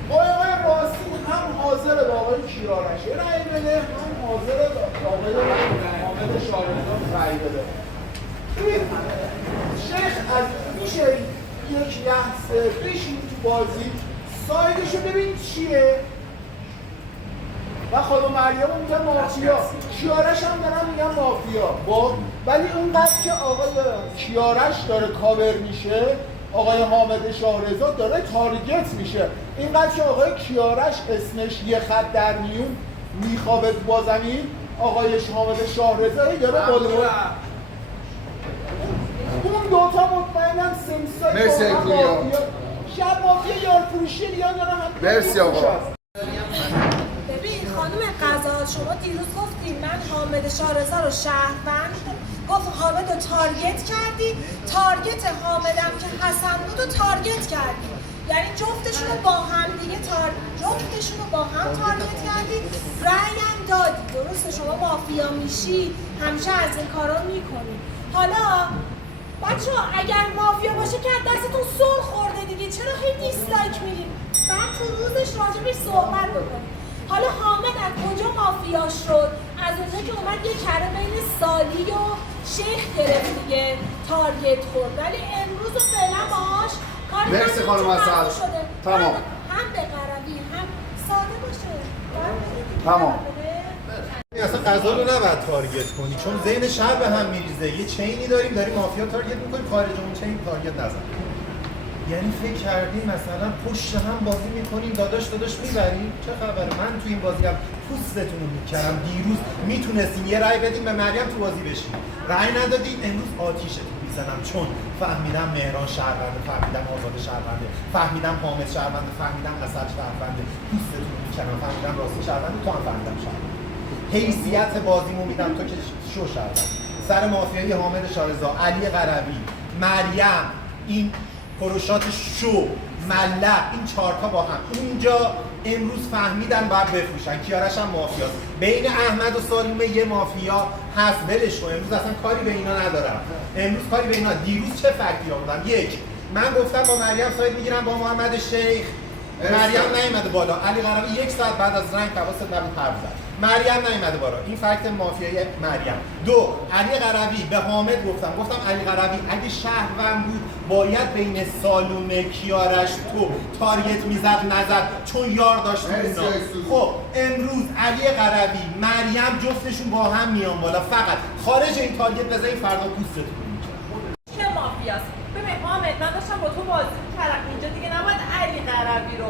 آقای راستی هم حاضر به آقای کیارش رأی بده، هم حاضر به آقای حامد شارزان رأی بده. شیخ از میشه یک لحظه بشین تو بازی سایدشو ببین چیه؟ و خانم مریم میگن مافیا، کیارش هم دارن میگن مافیا. ولی اونقدر که آقای کیارش داره کاور میشه، آقای حامد شاهرضا داره تارگت میشه. اینقدر که آقای کیارش اسمش یه خط در میون میخوابه با زمین، آقای حامد شاهرضا داره بالا. اون دوتا مطمئنم سمسای مرسی پویا. شب مافیا یارفروشی دیگه دارن. مرسی آقا. ببین خانم غزال، شما دیروز گفتی من حامد شاهرضا رو شهروند، گفت حامد رو تارگت کردی، تارگت حامدم که حسن بود رو تارگت کردی، یعنی جفتشون رو با هم دیگه تارگت کردی، رأی هم دادی. درسته شما مافیا میشی همیشه از این کارا میکنی. حالا بچه‌ها اگر مافیا باشه که دستتون سر خورده دیگه، چرا هی دیسلایک میدین؟ بعد تو روزش راجبش صحبت بکنید. حالا حامد از کجا مافیا شد؟ از اونجا که اومد یه کره بین سالی و شیخ گرفت دیگه، تارگت خورد. ولی امروز و فعلا باهاش کاری نداریم. مرسی خانم اصل. تمام. هم به قربی هم ساده باشه. تمام. اصلا غزال رو نباید تارگت کنی، چون ذهن شهر به هم میریزه. یه چینی داریم مافیا تارگت میکنیم، خارج اون چین تارگت نزن. یعنی فکر کردیم مثلا پشت هم بازی میکنیم، داداش میبریم. چه خبره؟ من تو این بازی هم پوستتون رو میکردم. دیروز میتونستیم یه رأی بدیم به مریم تو بازی بشیم، رأی ندادید. امروز آتیشتون میزنم، چون فهمیدم مهران شهرونده، فهمیدم آزاد شهرونده، فهمیدم حامد شهرونده، فهمیدم حسن شهرونده. پوستتون رو میکردم، فهمیدم راستی شهرونده، تو هم فهمیدم شهرونده. حیثیت بازیمو میدم تو که شو شهرونده. سر مافیایی حامد شارزا، علی قروی، مریم، این فروشات شو، ملق، این چهارتا با هم اونجا امروز فهمیدن باید بفروشن. کیارش هم مافیاست. بین احمد و سالومه یه مافیا هست، ولش کن. امروز اصلا کاری به اینا ندارم. امروز کاری به اینا. دیروز چه فکتی آوردم؟ یک، من گفتم با مریم ساید میگیرم با محمد شیخ. مریم نیومده بالا. علی قروی 1 ساعت بعد از رنگ حواست نبود حرف زد. مریم نیومده بالا. این فکت مافیایی مریم. دو، علی قروی به حامد گفتم علی قروی اگه شهروند بود باید بین سالومه کیارش تو تارگت میزد نزد چون یار داشت اونا. خب امروز علی قروی مریم جفتشون با هم میان بالا. فقط خارج این تارگت بزنید فردا پوستتون چه مافیاست؟ ببین حامد، من داشتم با تو بازی می‌کردم اینجا دیگه نباید علی قروی رو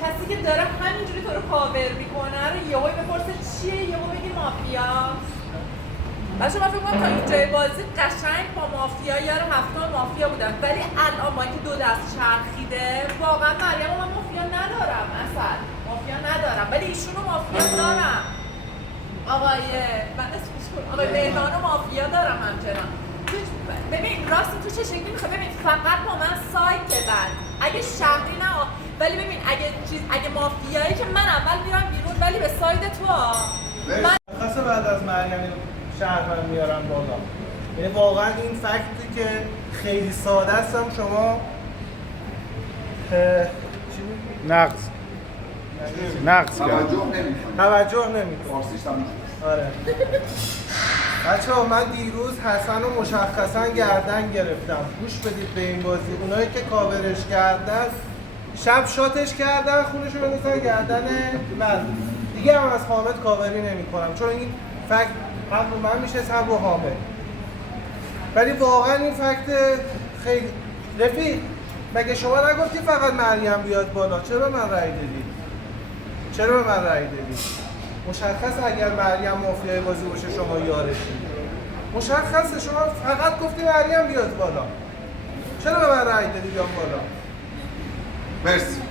کسی که داره همینجوری تو رو کاور میکنه رو یهو بپرسه چیه، یهو بگی مافیا. بچه من فکر کنم تا اینجای بازی قشنگ با مافیا یار هفتم مافیا بودن، ولی الان با اینکه 2 دست چرخیده واقعا مریم من مافیا ندارم، اصلا مافیا ندارم، ولی ایشونو مافیا دارم. آقای مهران مافیا دارم همچنان. ببین راستی تو چه شکلی میخوای؟ ببین فقط با من سایت ببند اگه شهری نه، ولی ببین اگه مافیایی که من اول میرم بیرون ولی به سایت تو من بعد از مریم شهروند میارم بالا. یعنی واقعا این فکتی که خیلی ساده است هم شما نقص توجه نمی‌کنی. آره. بچه‌ها من دیروز حسن رو مشخصا گردن گرفتم. گوش بدید به این بازی. اونایی که کاورش کردن شب شاتش کردن، خونش رو بندازن گردن من. دیگه هم از حامد کاوری نمی‌کنم چون این فکت هم رو من میشه هم رو حامد. ولی واقعا این فکت خیلی رفیق، مگه شما نگفتی فقط مریم بیاد بالا؟ چرا به من رأی دادی؟ مشخصه اگر مریم مافیای بازی باشه شما یارشی. مشخصه شما فقط گفتی مریم بیاد بالا. چرا به من رأی دادی بیام بالا؟ مرسی.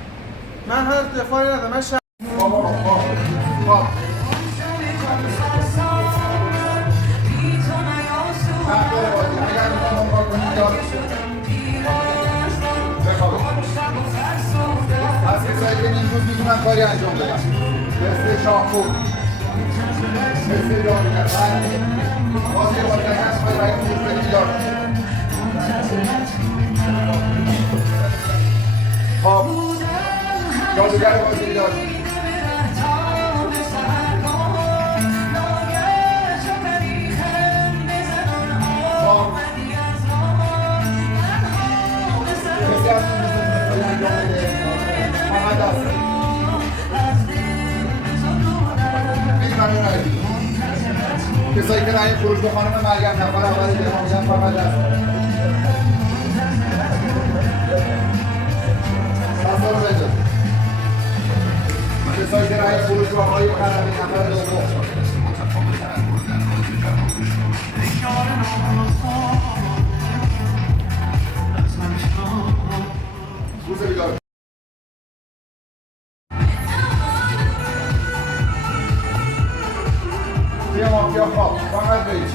من هر دفاعی ندارم. من از کسایی که نیمروز میتونن کاری انجام بدن مثل شاهپور مثل جانگر بازی بازی هست باید باید خوش بدی بیدار خب جادوگر بازی بیدار کسی از این انجام بده محمد هست بید من رای کسایی که رای خروج به خانم مریم نفر اولی که ما میدن محمد هست ساسا رو بده کسایی که رای خروج به آقای قرمی نفر دوم روز بیدار تیم مافیا خواب فقط رئیس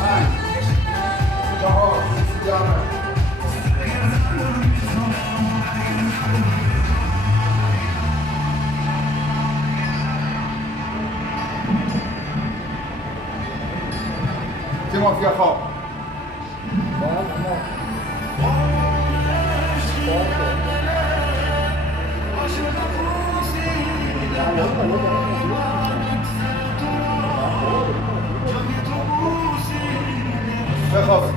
5 4 11 تیم مافیا خواب بخوابه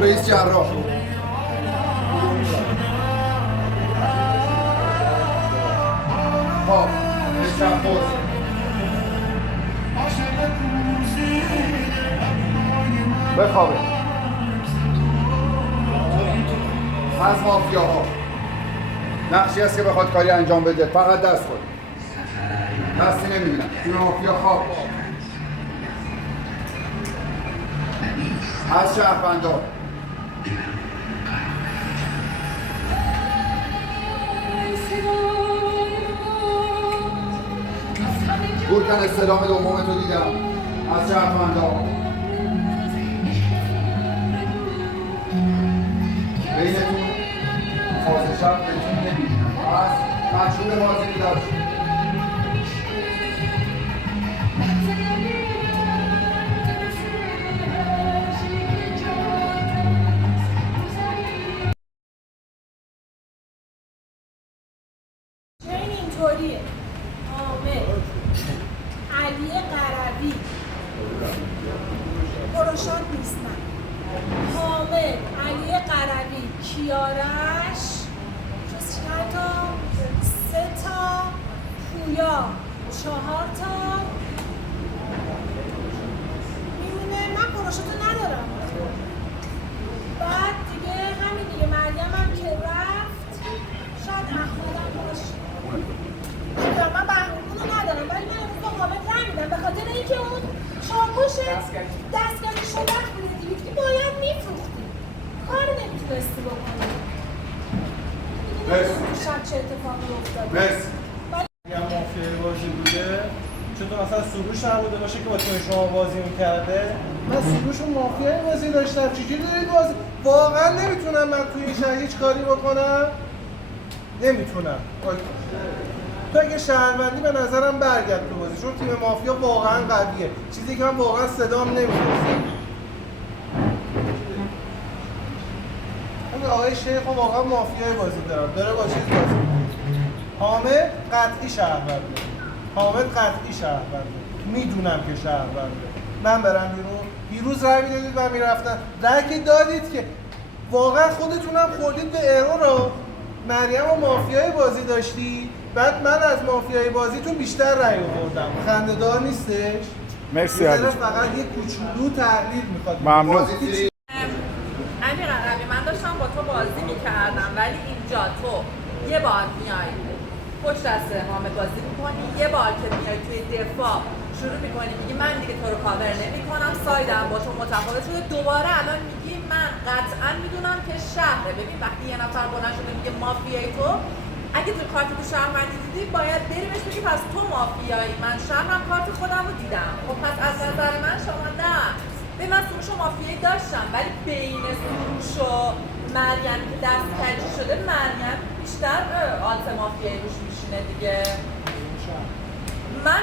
رئیس جراح خواب رئیس شمپوز بخوابه از مافیاها نقشی هست که بخواد کاری انجام بده فقط دست خود دستی نمیبینم تیم مافیا خواب از شهروندان گورکن استلام دوم تو دیدم از شهروندان. بینتون فاز شب به تیم نمیدیم از مشهور بازی داشت. اینطوریه حامد علی قروی پروشات نیستن. حامد علی قروی کیارش چند تا 3 تا پویا 4 تا میمونه. من پروشاتو ندارم. بعد دیگه همین دیگه مریم هم که رفت شاید احمدم باشه. من برنامه‌مون رو ندارم ولی من امروز با حامد رنگ میدم به خاطر اینکه اون چاپوش دستگاهی شلخ بوده دیگه که باید میفروختی کاری نمیتونستی بکنی. مرسی. شب چه اتفاقی افتاده؟ مرسی. یه مافیای بازی بوده چطور مثلا سروش نبوده باشه که با تیم شما بازی میکرده. من سروش و مافیای بازی داشتم. چجوری دارید بازی؟ واقعا نمیتونم من توی این شهر هیچ کاری بکنم. نمیتونم. تو اگه شهروندی به نظرم برگرد تو بازی چون تیم مافیا واقعا قویه. چیزی که من واقعا صدام نمیرسه. اون آقای شیخ واقعا مافیای بازی داره با چیز بازی. حامد قطعی شهرونده. حامد قطعی شهرونده. میدونم که شهرونده. من برم بیرون. دیروز رای میدادید و میرفتن. رای دادید که واقعا خودتونم خوردید به ارور. مریم و مافیای بازی داشتی. بعد من از مافیای بازیتون بیشتر رای آوردم. خنده‌دار نیستش؟ مرسی علی. فقط یه کوچولو تحلیل میخواد. ممنون. علی قروی من داشتم با تو بازی میکردم ولی اینجا تو یه بار میای پشت دست حامد بازی میکنی، یه بار که میای توی دفاع شروع میکنی میگی من دیگه تو رو کاور نمیکنم، سایدم با تو متفاوت شده، دوباره الان میگی من قطعا میدونم که شهره. ببین وقتی یه نفر بلند شده میگه مافیای تو، اگه تو کارت تو شهروندی دیدی باید بری بهش بگی پس تو مافیایی، من شهرم کارت خودم رو دیدم. خب پس از نظر من شما نه. به من سروش و مافیایی داشتم ولی بین سروش و مریم که دست کجی شده مریم بیشتر آلت مافیایی روش میشینه دیگه. من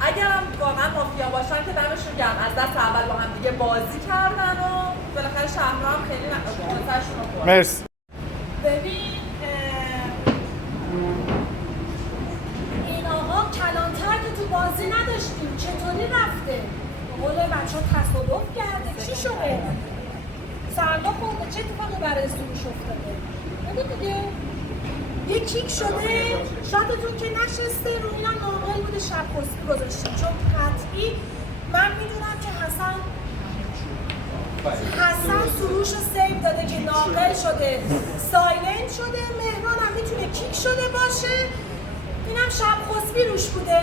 اگرم واقعا مافیا باشن که دمشون گرم از دست اول با هم دیگه بازی کردن و بالاخره شهرها هم خیلی نکنترشون رو کنن. مرسی. ببین این آقا کلانتر که تو بازی نداشتیم چطوری رفته؟ قول بچه ها تصادف کرده چی شده؟ سردا خورده چه اتفاقی برای سروش افتاده؟ ببین دیگه یه کیک شده شاتتون که نشسته رو اینا ناقل بوده شب پستی گذاشتیم چون قطعی من میدونم که حسن سروش رو سیو داده که ناقل شده سایلنت شده. مهران هم میتونه کیک شده باشه اینم شب خسبی روش بوده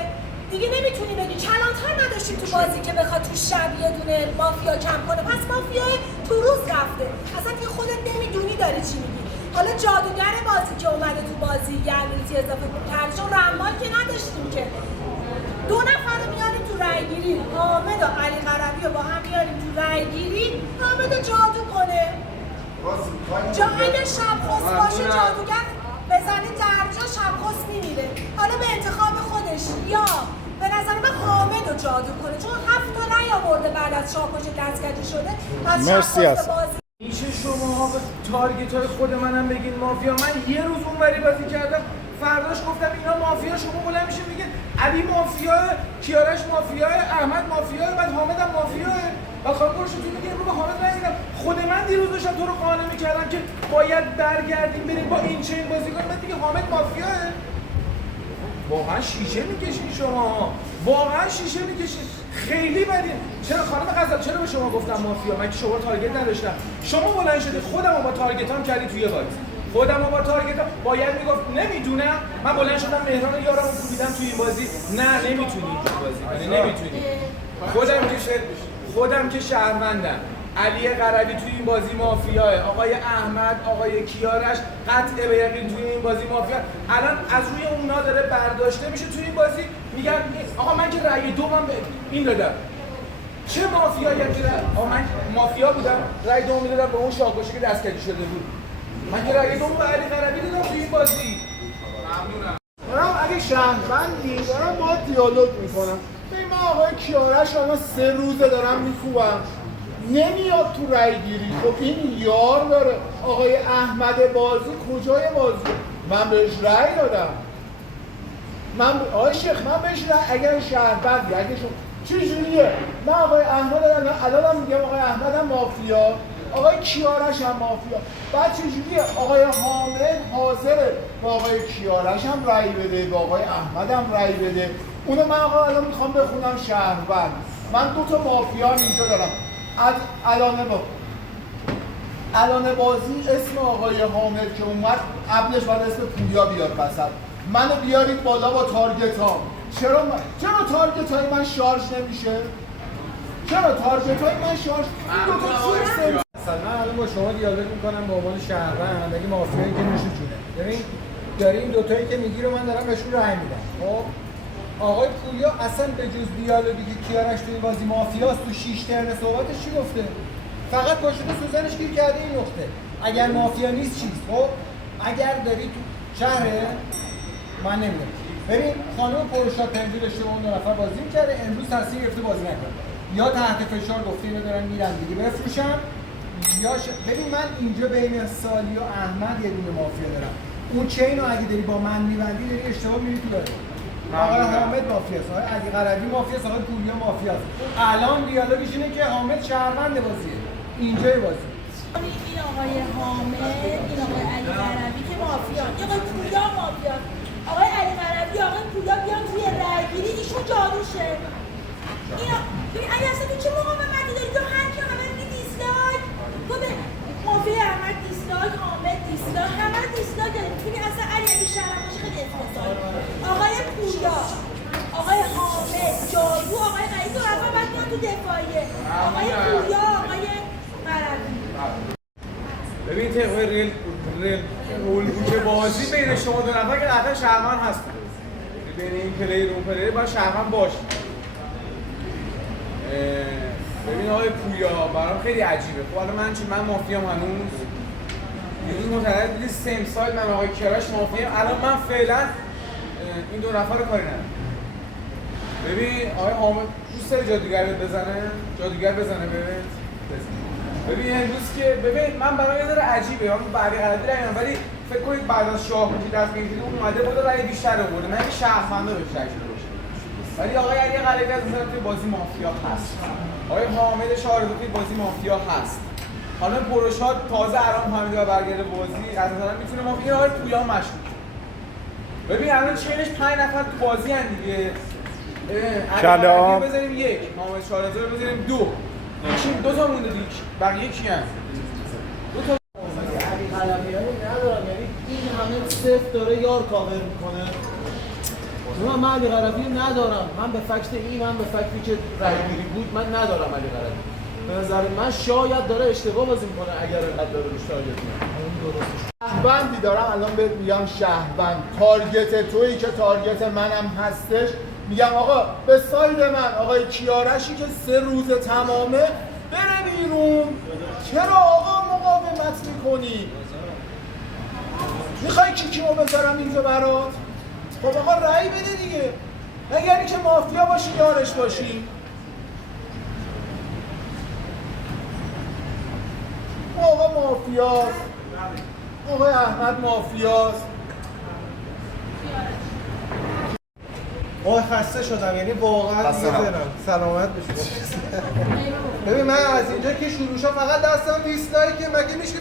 دیگه. نمیتونی بگی کلانتر نداشتی تو بازی که بخواد تو شب یه دونه مافیا کم کنه. پس مافیای تو روز رفته اصلا که خودت نمیدونی داری چی میگی. حالا جادوگر بازی که اومده تو بازی گرمیتی اضافه کرد چون رمال که نداشتیم که 2 نفر رو میاریم تو رای گیری حامد و علی قروی رو با هم میاریم تو رای گیری حامد رو جادو کنه اگه شب خست باشه جادوگر بزنه درجا شب خست میمیره. حالا به انتخاب خودش یا به نظر من حامد رو جادو کنه چون 7 تا رای آورده بعد از شاپوش دستگیری شده از شب خست بازی. میشه شما به تارگت های خود منم بگین مافیا؟ من یه روز اونوری بازی کردم فرداش گفتم اینا مافیا، شما بلند میشه میگه علی مافیاه، کیارش مافیاه، احمد مافیاه، بعد حامد هم مافیاه. و خانم برشتون میگه رو به حامد نمیدم. خود من دیروز داشتم تو رو قانع میکردم که باید برگردیم بریم با این چین بازی کنیم. بعد دیگه حامد مافیاه. واقعا شیشه میکشین شما، واقعا شیشه میکشین. خیلی بدین. چرا خانم غزل چرا به شما گفتم مافیا؟ من که شما تارگت نداشتم. شما بلند شدید خودم رو با تارگتام کردی توی باکس. خودم رو با تارگتام باید میگفت نمیدونم. من بلند شدم مهران یارمو کوبیدم توی این بازی. نه نمیتونی این بازی کنی، نمیتونی. خودم که شهروندم. علی قربی توی این بازی مافیاه، آقای احمد، آقای کیارش قطع به یقین توی این بازی مافیا. الان از روی اونا داره برداشته میشه توی این بازی، میگن آقا من که رأی 2 من به این دادم. چه مافیایی دارم؟ آقا من مافیا بودم، رأی 2 میدادم به اون شاکوشی که دستکجی شده بود. من که رأی 2 به علی قربی دادم توی این بازی. ممنونم. دارم اگه شهروندی دارم با دیالوگ میکنم. ببین من آقای کیارش الان 3 روزه دارم میکوبم نمیاد تو رای گیری. خب این یار داره. آقای احمد بازی کجای بازی؟ من بهش رای دادم. آقای شیخ من بهش رای، اگر شهروندی اگه چجوریه؟ من آقای احمد الان میگم آقای احمد هم مافیا، آقای کیارش هم مافیا. بعد چجوریه؟ آقای حامد حاضره با آقای کیارش هم رأی بده، با آقای احمد هم رأی بده. اونو من آقا الان میخوام بخونم شهروند. من 2 تا مافیا اینجا دارم. از الان بازی اسم آقای حامد که اومد قبلش باید اسم پویا بیاد وسط. منو بیارید بالا با تارگت ها. چرا تارگت های من شارژ نمیشه؟ چرا تارگت های من شارژ؟ این 2 تا چیه؟ من الان با شما دیالوگ میکنم به عنوان شهروند، اگه مافیایی که میشه جونه. ببین داری این 2 تایی که میگی رو من دارم بهشون رأی میدم. خب آقای پویا اصلا به جز دیالوگی که کیارش تو این بازی مافیاست تو 6 ترن صحبتش چی گفته؟ فقط پاشده سوزنش گیر کرده این نقطه. اگر مافیا نیست چیست؟ خب اگر داری تو شهره من نمیدونم. ببین خانم پرشاد تنجیل شما اون 2 نفر بازی می‌کرده، امروز تصمیم گرفته بازی نکنه. یا تحت فشار گفته اینا دارن میرن دیگه بفروشن، یا ببین من اینجا بین سالی و احمد یه دونه مافیا دارم. اون چینو اگه داری با من میبندی داری اشتباه میری تو داری. آقای حامد مافیاست، آقای علی قربی مافیاست، آقای پوریا مافیاست. الان دیالوگش اینه که حامد شهروند بازیه. اینجای بازی. این آقای حامد، این آقای علی قربی که مافیان، این آقای پوریا مافیاست. آقای علی قربی، آقای پوریا بیان توی رأیگیری ایشون جاروشه. اینا ببین علی اصلا تو چه مقاومتی داری؟ تو هر کی همه میگی دیسلایک. تو به مافیا احمد دیسلایک، حامد دیسلایک، همه دیسلایک داری. ببین اصلا علی اگه شهر باشه خیلی افتضاحه. آقای پوریا، آقای حامد، جارو، آقای قیس و رفا بعد میان تو دفاعیه. آقای پوریا، آقای قربی. ببین طبق رول بوک بازی بین شما 2 نفر که قطعا شهروند هست. بین این پلیر و اون پلیر باید شهروند باشه. ببین آقای پویا برام خیلی عجیبه. خب حالا من مافیام هنوز معتقد دیدی سیم سایل من آقای کیارش مافیام. الان من فعلا این 2 نفر رو کاری ندارم. ببین آقای حامد دوست داره جا دیگر بزنه ببین امروز که ببین من برای یه ذره عجیبه، من بعدی قراری رأی ولی فکر کنید بعد از شاهکوچی که دست گرفته اون اومده بود رأی بیشتر آورده، نه که شهروندا بهش رأی شده باشه. ولی آقای علی قربی از نظر توی بازی مافیا هست. آقای حامد شاردو توی بازی مافیا هست. خانم پروشاد تازه الان فهمیده و برگرده بازی، از نظرم میتونه مافیا. آقای پویا مشکوک. ببین الان چهلش 5 نفر تو بازی ان دیگه. کلا بزنیم 1 حامد شاردو رو بزنیم 2 2 تا مونده دیگه، بقیه کی هست؟ 2 تا علی قلمی ندارم، یعنی این همه صفر داره یار کاور میکنه. من علی قربی ندارم، من به فکت این، من به فکتی که رایگیری بود من ندارم علی قربی. به نظر من شاید داره اشتباه بازی میکنه اگر اینقدر داره روش تارگت میکنه. شهروندی دارم الان بهت میگم شهروند، تارگت تویی که تارگت منم هستش. میگم آقا به ساید من آقای کیارشی که 3 روز تمامه بره بیرون. چرا آقا مقاومت میکنی؟ میخوای کیکیمو بذارم اینجا برات؟ خب آقا رأی بده دیگه. نه یعنی که مافیا باشی یارش باشی. آقا مافیاست، آقای احمد مافیاست. خسته شدم، یعنی واقعا دیگه سلامت بشه. ببین من از اینجا که شروع شد فقط دستم دیسلایک، مگه میشه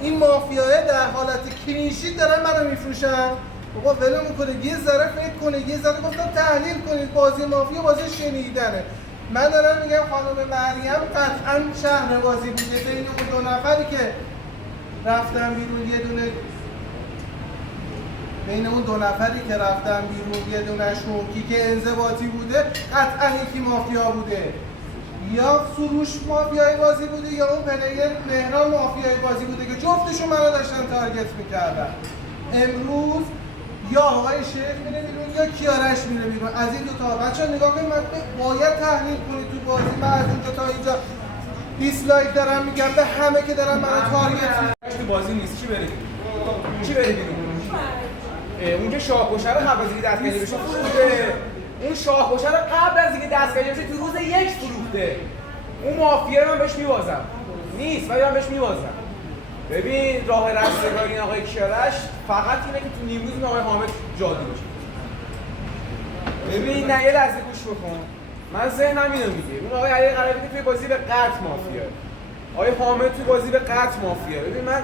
این مافیاه در حالت کلینشیت دارن منو میفروشن؟ بابا ولو میکنه یه ذره فکر کنه، یه ذره گفتم تحلیل کنید. بازی مافیا بازی شنیدنه. من دارم میگم خانم مریم قطعا شهر بازی بوده. بین اون 2 نفری که رفتن بیرون یه دونه، بین اون 2 نفری که رفتن بیرون یه دونه شوکی که انضباطی بوده، قطعا یکی مافیا بوده. یا سروش مافیای بازی بوده یا اون پلیر مهران مافیای بازی بوده که جفتشون منو داشتن تارگت میکردن. امروز یا آقای شیخ میره بیرون یا کیارش میره بیرون. از این دو تا بچه‌ها نگاه کنید، باید تحلیل کنید تو بازی. من از این دو تا اینجا دیسلایک دارم میگم به همه که دارن منو تارگت میکنن. تو بازی نیست چی بره چی بره بیرون؟ اون که شاهکشه رو قبل از اینکه دستگیری بشه فروخته. اون شاهکشه رو قبل از اینکه دستگیری بشه تو روز یک فروخته. اون مافیا من بهش میوازم نیست ولی من بهش میوازم. ببین راه رستگاری این آقای کیارش فقط اینه که تو نیمروز این آقای حامد جادو بشه. ببین نه یه لحظه گوش بکن، من ذهنم اینو میگه اون آقای علی قربی توی بازی به قطع مافیا، آقای حامد توی بازی به قطع مافیا. ببین من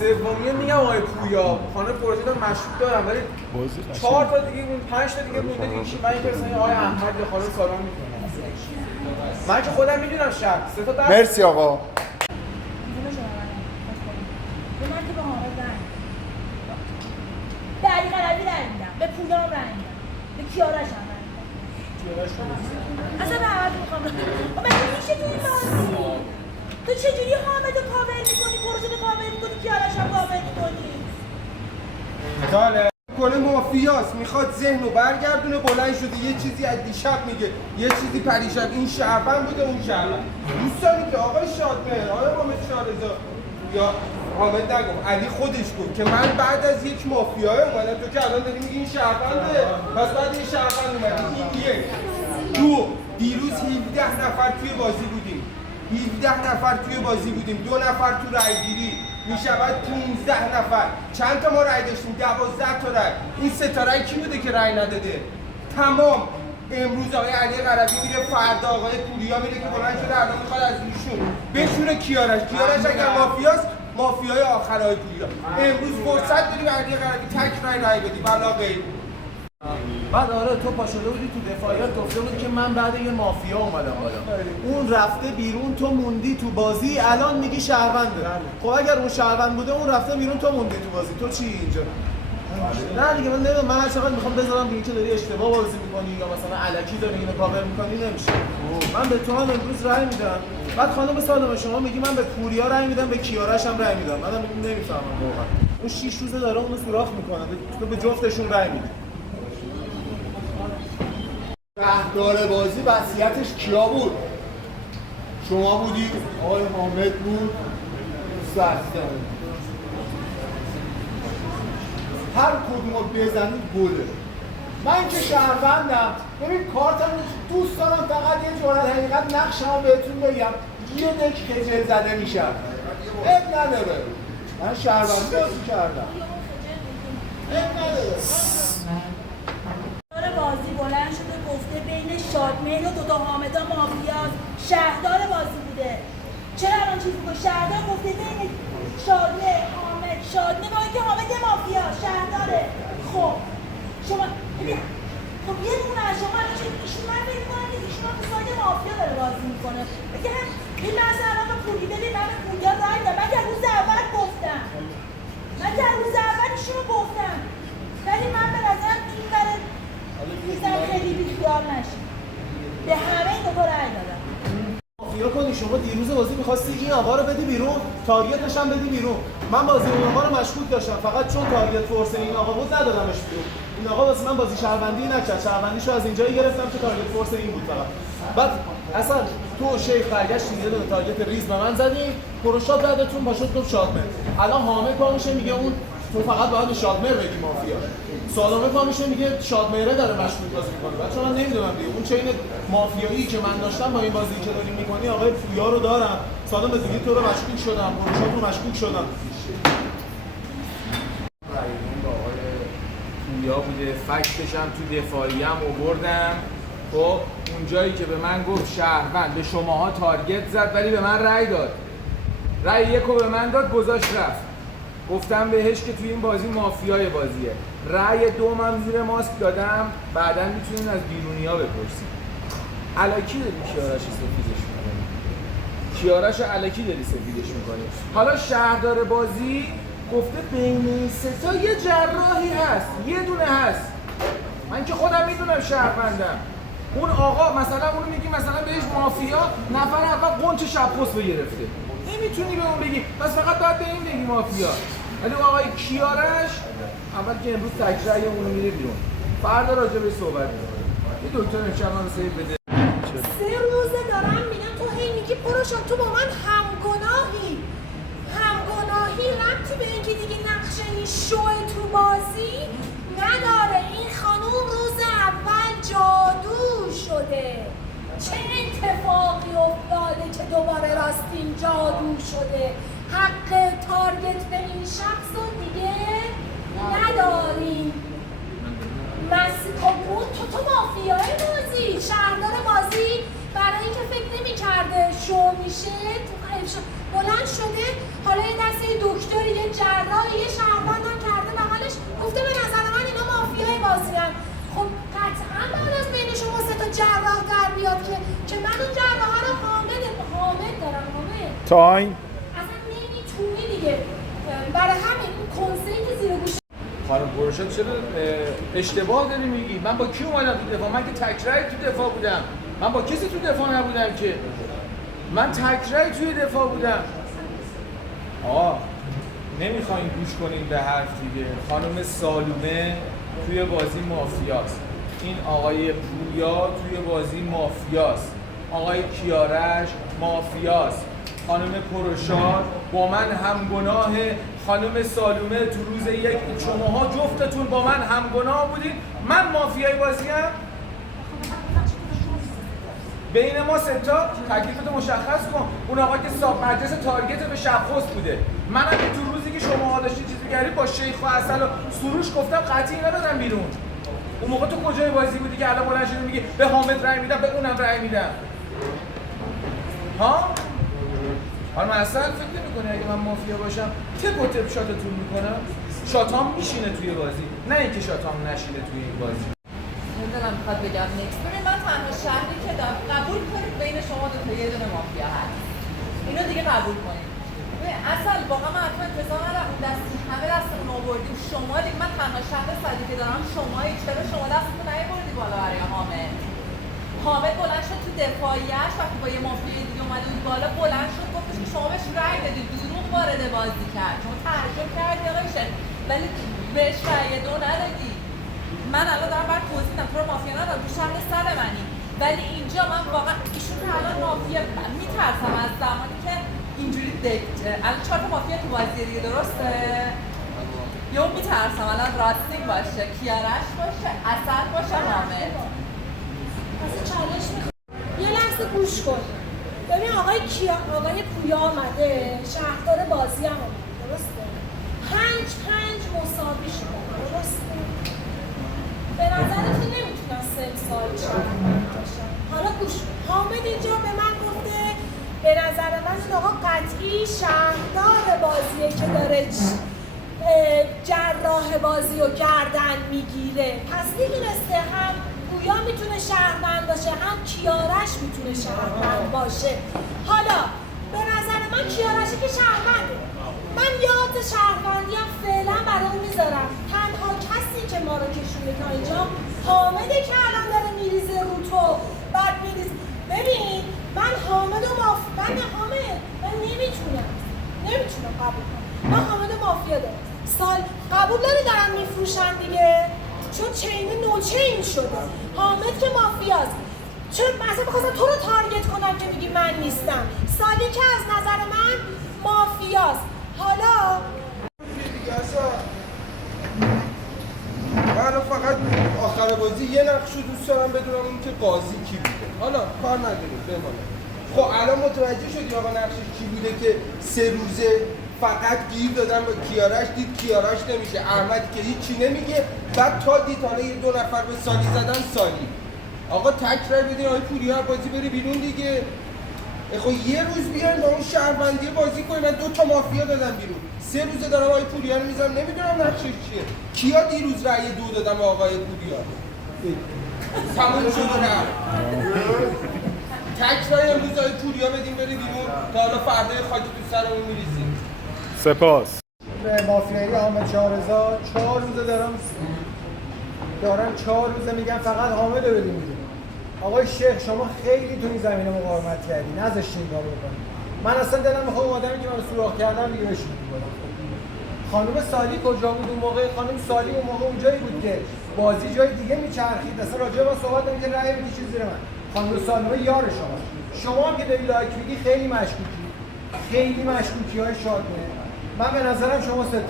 سومیه میگم آقای پویا خانه پروژه رو مشروط دارم ولی 4 تا دیگه اون 5 تا دیگه مونده دیگه من این پرسنل آقای احمد یا خانم سالان میکنم. من که خودم میدونم شب 3 تا دست. مرسی آقا. به علی قربی رنگ میدم، به پویا هم رنگ میدم، به کیارش هم رنگ میدم. اصلا به همه میخوام مگه میشه تو این بازی؟ تو چجوری حامد رو کاور میکنی، پروژه رو کاور میکنی، کیارش هم کاور میکنی؟ داله کل مافیاست، میخواد ذهن رو برگردونه. بلند شده یه چیزی از دیشب میگه، یه چیزی پریشب. این شهروند بوده اون شهروند. دوستانی که آقای شادمهر، آقای حامد شارزا یا حامد نگم علی خودش گفت که من بعد از یک مافیای اومدم. تو که الان داری میگی این شهرونده، پس بعد این شهروند اومدی. این یک. دو، دیروز 17 نفر توی بازی بودیم. 17 نفر توی بازی بودیم. 2 نفر تو رأی‌گیری. میشود 15 نفر. چند تا ما رأی داشتیم؟ 12 تا رأی. این 3 تا رأی کی بوده که رأی نداده؟ تمام. امروز آقای علی قربی میره، فردا آقای پوریا میره که بلند شده الان میخواد از ایشون بشوره کیارش. کیارش اگر مافیاست مافیای آخرای پوریا. امروز فرصت داری به علی قربی تک رأی بدی ولا غیر. بعد آره تو پا شده بودی تو دفاعیات گفته بودی که من بعد یه مافیا اومدم بالا، اون رفته بیرون تو موندی تو بازی، الان میگی شهرونده. خب اگر اون شهروند بوده اون رفته بیرون تو موندی تو بازی، تو چی اینجا؟ نه دیگه من نمیدونم، من هر چقدر میخوام بذارم دیگه که داری اشتباه بازی میکنی یا مثلا الکی داری اینو کاور میکنی نمیشه. من به تو هم امروز رأی میدم. بعد خانم سالمه شما میگی من به پوریا رأی میدم به کیارش هم رأی میدم. منم نمیفهمم واقعا. اون 6 روزه داره اونو سوراخ میکنه، تو به جفتشون رأی میدی. شهردار بازی وصیتش کیا بود؟ شما بودی؟ آقای حامد بود؟ سختم هر کدوم رو بزنید گله. من که شهروندم، ببین کارتم دوست دارم فقط یه جورت حقیقت نقشم بهتون بگم، یه دک خجل زده میشم اب نداره. من شهروند بازی کردم اب نداره. بازی بلند شده گفته بین شادمهر و دوتا حامدا مافیاست، شهردار بازی بوده. چرا الان چیزی که شهردار گفته بین شادمهر حامد، شادمهر با اینکه حامد مافیا شهرداره. خب شما خب یه دونه از شما الان چه ایشون من فکر می‌کنم که ایشون هم تو ساید مافیا داره بازی میکنه. بگه این مثلا الان به پولی ببین من به پوریا رای دادم، من که روز اول گفتم، من که روز اول ایشون رو گفتم، ولی من به نظرم این برای میزن خیلی بیخیال نشید. به همه این دوتا رأی دادم. مافیا کنی شما دیروز بازی می‌خواستی این آقا رو بدی بیرون، تارگتش هم بدی بیرون. من بازی اون آقا رو مشکوک داشتم، فقط چون تارگت فورس این آقا بود ندادمش بیرون. این آقا واسه من بازی شهروندی نکرد، شهروندیشو از اینجایی گرفتم که تارگت فورس این بود فقط. بعد اصلا تو شیخ برگشت یه دونه تارگت ریز به من زدی، پروشات بعدتون باشد گفت شادمهر. الان حامد پا میشه میگه اون تو فقط باید به شادمهر بگی مافیا. سالمه پا میشه میگه شادمهره داره مشکوک بازی میکنه. بچه‌ها من نمیدونم دیگه اون چین مافیایی که من داشتم با این بازی که داری میکنی آقای پویا رو دارم، سالمه دیگه تو رو مشکوک شدم، پروشات رو مشکوک شدم. رایون با آقای پویا بوده، فکتش هم تو دفاعی هم آوردم. خب اونجایی که به من گفت شهروند به شماها تارگت زد ولی به من رأی داد. رأی یکو به من داد گذاشت رفت. گفتم بهش که توی این بازی مافیای بازیه. رأی دومم زیر ماسک دادم، بعداً میتونین از بیرونیا بپرسید. الکی داری کیارش سفیدش میکنی. کیارش الکی داری سفیدش میکنی. حالا شهردار بازی گفته بین این سه تا یه جراحی هست، یه دونه هست. من که خودم میدونم شهروندم. اون آقا مثلا اونو میگی مثلا بهش مافیا، نفر اول قنچ شب پست گرفته، نمیتونی به اون بگی، پس فقط باید به این بگی مافیا. ولی آقای کیارش اول که امروز تکرای اونو میره بیرون، فردا راجع به صحبت می‌کنه. یه دکتر امشب رو سیو بده. 3 روزه دارم میگم تو هی میگی پروشان تو با من همگناهی ربطی به اینکه دیگه نقشه این شوه تو بازی نداره. این خانوم روز اول جادو شده. چه اتفاقی افتاده که دوباره راستین جادو شده؟ حق تارگت به این شخص رو دیگه نداریم. تو مافیای بازی، شهردار بازی برای اینکه فکر نمی‌کرده شو میشه بلند شده، حالا یه دسته دکتری، یه جراح، یه شهروند کرده بغلش گفته به نظر من اینا مافیای بازی هن. خب قطعا بعد از بین شما 3 تا جراح در بیاد که من اون جراح رو حامد دارم. تایم. اصلا نمیتونی دیگه. برای همین اون کنسه‌ای که زیر گوش خانم پروشا چرا اشتباه داری میگی؟ من با کی اومدم تو دفاع؟ من که تکرای تو دفاع بودم. من با کسی تو دفاع نبودم که. من تکرای توی دفاع بودم. نمیخواین گوش کنین به حرف دیگه. خانم سالومه توی بازی مافیاست. این آقای پویا توی بازی مافیاست. آقای کیارش مافیاست. خانم پروشا با من همگناه. خانم سالومه تو روز یک شماها جفتتون با من همگناه بودین. من مافیای بازی هم. بین ما 3 تا تکلیفتو مشخص کن. اون آقا که صاحب مجلس تارگت به شبخست بوده. منم که تو روزی که شماها داشتید چیز می‌کردید با شیخ و عسل و سروش گفتم قطعی ندادم بیرون. اون موقع تو کجای بازی بودی که الان بلند شدی میگی به حامد رأی میدم، به اونم رأی میدم؟ ها؟ حالا من اصلا فکر نمی‌کنی اگه من مافیا باشم تپ و تپ شاتتون میکنم؟ شاتام میشینه توی بازی، نه اینکه شاتام نشینه توی این بازی. نمیدونم میخواد بگم نیکس. ببین من تنها شهری که دارم، قبول کنید بین شما 2 تا یه دونه مافیا هست. اینو دیگه قبول کنید. ببین اصلا واقعا من حتما انتظار ندارم اون دستی همه دستمون آوردیم. شما دیگه من تنها شهر صدی که دارم شمایی. چرا شما دستتون نیاوردی بالا برای حامد بلند شد تو دفاعیش وقتی با یه مافیا دیگه اومده بود بالا، بلند شد گفتش که شما بهش رأی بدید، دروغ وارد بازی کرد، شما تعجب کردی آقای شد ولی بهش رأی 2 ندادی. من الان دارم برات توضیح میدم، تو رو مافیا ندارم، تو شهر صد منی، ولی اینجا من واقعا ایشون الان مافیا میترسم از زمانی که اینجوری الان 4 تا مافیا تو بازی دیگه، درسته؟ یا میترسم الان راستین باشه، کیارش باشه، عسل باشه، حامد. یه لحظه گوش کن. ببین آقای پویا آمده، شهردار بازی هم آمده، درسته؟ 5 مساوی شده، درسته؟ به نظرتون نمیتونن 3 سال شهردار باشن. حالا گوش کن. حامد اینجا به من گفته به نظر من این آقا قطعی شهردار بازیه که داره جراح بازی رو گردن میگیره. پس میدونسته هم پویا میتونه شهروند باشه، هم کیارش میتونه شهروند باشه. حالا به نظر من کیارشی که شهرونده، من یاد شهروندی هم فعلا برای اون میذارم. تنها کسی که ما رو کشونده تا اینجا حامده که الان داره میریزه رو تو، بعد میریزه. ببین من حامد و من نمیتونم قبول کنم. من حامد و مافیا دارم. سال قبول دارن میفروشن دیگه، چون چین نوچین شده. حامد که مافیاست. چون مثلا بخواستم تو رو تارگت کنم که میگی من نیستم. سالی که از نظر من مافیاست. حالا من فقط آخر بازی یه نقش رو دوست دارم بدونم اون که قاضی کی بوده. حالا کار نداریم بمانه. خب الان متوجه شدی آقا نقشش کی بوده که 3 روزه فقط گیر دادن به کیارش، دید کیارش نمیشه، احمد که هیچی نمیگه، بعد تا دید حالا یه 2 نفر به سالی زدن سالی. آقا تک رای بدین آقای پوریا بازی بره بیرون دیگه. خب یه روز بیاین با اون شهروندی بازی کنیم. من 2 تا مافیا دادم بیرون، 3 روزه دارم آقای پوریا رو میذارم، نمیدونم نقشش چیه. کیا دیروز رای 2 دادم آقای پوریا؟ تموم شد و رفت. تک رای امروز آقای پوریا بدیم بره بیرون تا حالا فردا خاک تو سرمون میریزیم. سپاس. به مافیایی حامد شاهرضا 4 روزه دارن 4 روزه میگن فقط حامد رو بدیم بیرون. آقای شیخ شما خیلی تو این زمینه مقاومت کردی، نذاشتین این کارو بکنی. من اصلا دلم میخواد آدمی که منو سوراخ کردن دیگه بشینه تو بالا. خانم سالی کجا بود اون موقع؟ خانم سالی اون موقع اونجایی بود که بازی جای دیگه میچرخید. اصلا راجع به صحبت نمی که رأی می‌کشید زیر من. خانم سالی یار شما هم که داری لایک میدی خیلی مشکوکی. خیلی مشکوکی‌های شادمه. من به نظرم شما سه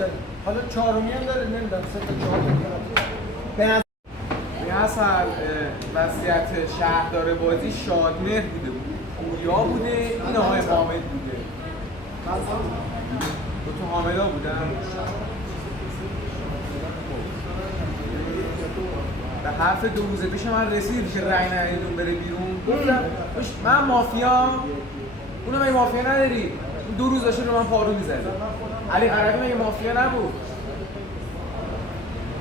حالا چهارمی هم داره نمیدونم 3 تا 4 به نظر اصل وضعیت شهردار بازی شادمهر بوده پوریا بوده این آقای حامد بوده دو تا حامدا بودن به حرف 2 روز پیش من رسید که رأی ندیدون بره بیرون گفتم من مافیا اونو مگه مافیا نداری 2 روز داشته رو من پارو میزده علی قربی مگه مافیا نبود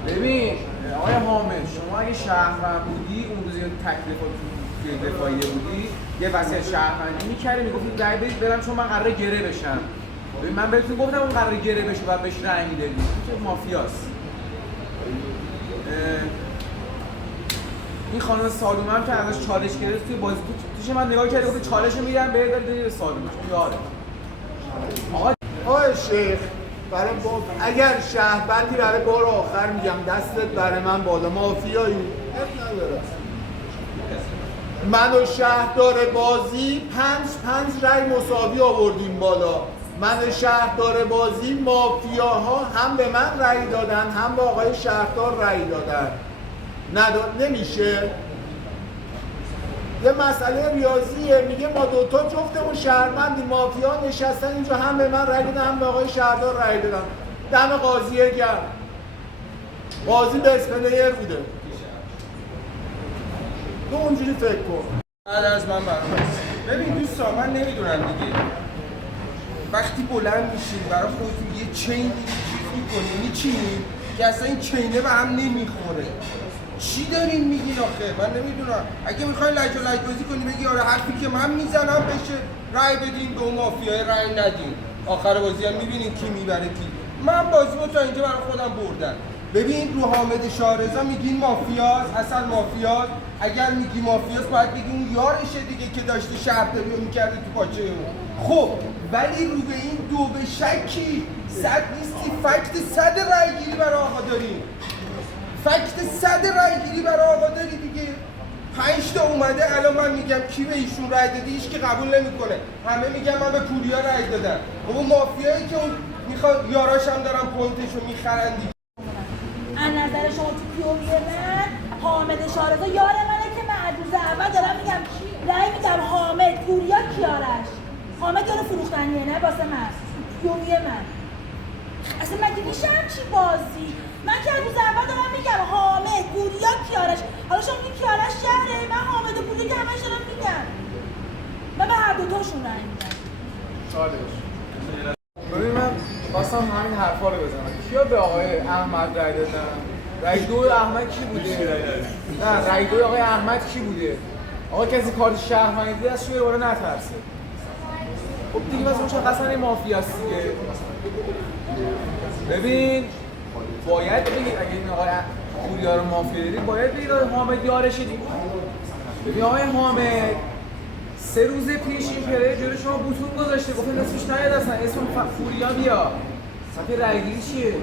ببین آقای حامد شما اگه شهروند بودی اون روز تکلیف توی دفاعیه بودی یه وصیت شهروندی می‌کردی میگفتی رأی بدید برم چون من قراره گره بشم ببین من بهتون گفتم اون قراره گره بشه و بهش رأی میدادی چه مافیاست این خانم سالومه هم که ازش چالش گرفت توی بازی توش من نگاه کردم گفت چالشو میدم بهت دادی به سالومه یاره آقای شیخ برای اگر شهروندی برای بار آخر میگم دستت برای من بالا مافیایی نداره من و شهردار بازی 5 رأی مساوی آوردیم بالا من و شهردار بازی مافیاها هم به من رأی دادن هم به آقای شهردار رأی دادن نمیشه یه مسئله ریاضیه میگه ما دوتا جفتمون شهروندی مافیا نشستن اینجا هم به من رأی دادن هم به آقای شهردار رأی دادن دم قاضیه گرم قاضی بیس پلیر بوده تو اونجوری فکر کن بعد از من برنامه ببین دوستان من نمیدونم دیگه وقتی بلند میشین برای خودتون یه چینی کیف میکنین میچینین که اصلا این چینه به هم نمیخوره چی دارین میگین آخه من نمیدونم اگه میخواین لج و لج بازی کنی بگی آره حرفی که من میزنم بشه رأی بدین به اون مافیای رأی ندین آخر بازی هم میبینین کی میبره کی من بازیمو تا اینجا برای خودم بردم ببین رو حامد شارزا میگین مافیاست اصلا مافیاست اگر میگی مافیاست باید بگی اون یارشه دیگه که داشته شهرداری رو میکرده تو پاچه اون خب ولی رو به این دو به شکی صد نیستی فکت 100 رأی گیری برای آقا داریم فکت 100 رأی گیری برای آقا داری دیگه 5 تا اومده الان من میگم کی به ایشون رأی دادی هیچ که قبول نمیکنه همه میگم من به پوریا رأی دادم اون مافیایی که اون میخواد یاراش هم دارن پوینتشو میخرن دیگه از نظر شما تو پیووی من حامد شارزا یار منه که من از روز اول دارم میگم رأی میدم حامد پوریا کیارش حامد داره فروختنیه نه واسه من پیووی من اصلا مگه میشه همچی بازی من که از روز اول دارم میگم حامد پوریا کیارش حالا شما میگی کیارش شهره من حامد و پوریا که همش دارم میگم من به هر دوتاشون رأی میدم چالش ببین من خواستم همین حرفا رو بزنم کیا به آقای احمد رأی دادن رأی 2 احمد کی بوده نه رأی 2 آقای احمد کی بوده آقا کسی کارت شهروندی دیده از شوی دوباره نترسه خب دیگه مثلا مشخصا این مافیاست دیگه ببین باید بگید اگه این آقای پوریا رو مافیا داری باید بگید آقای حامد یارشه دیگه ببین آقای حامد 3 روز پیش این پلیر جلوی شما بوتون گذاشته گفت اسمش نیاد اصلا اسم پوریا بیا صفحه رأیگیری چیه؟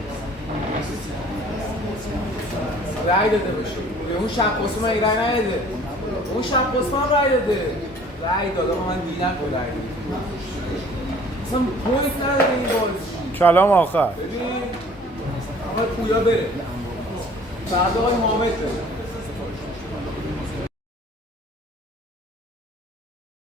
رأی داده باشه اون شب قسمه رأی نداده اون شب قسمه هم رأی داده رأی داده من دیدم که رأی داده اصلا پوینت نداره این بازی کلام آخر ببین آقای پوریا بره فردا آقای حامد بره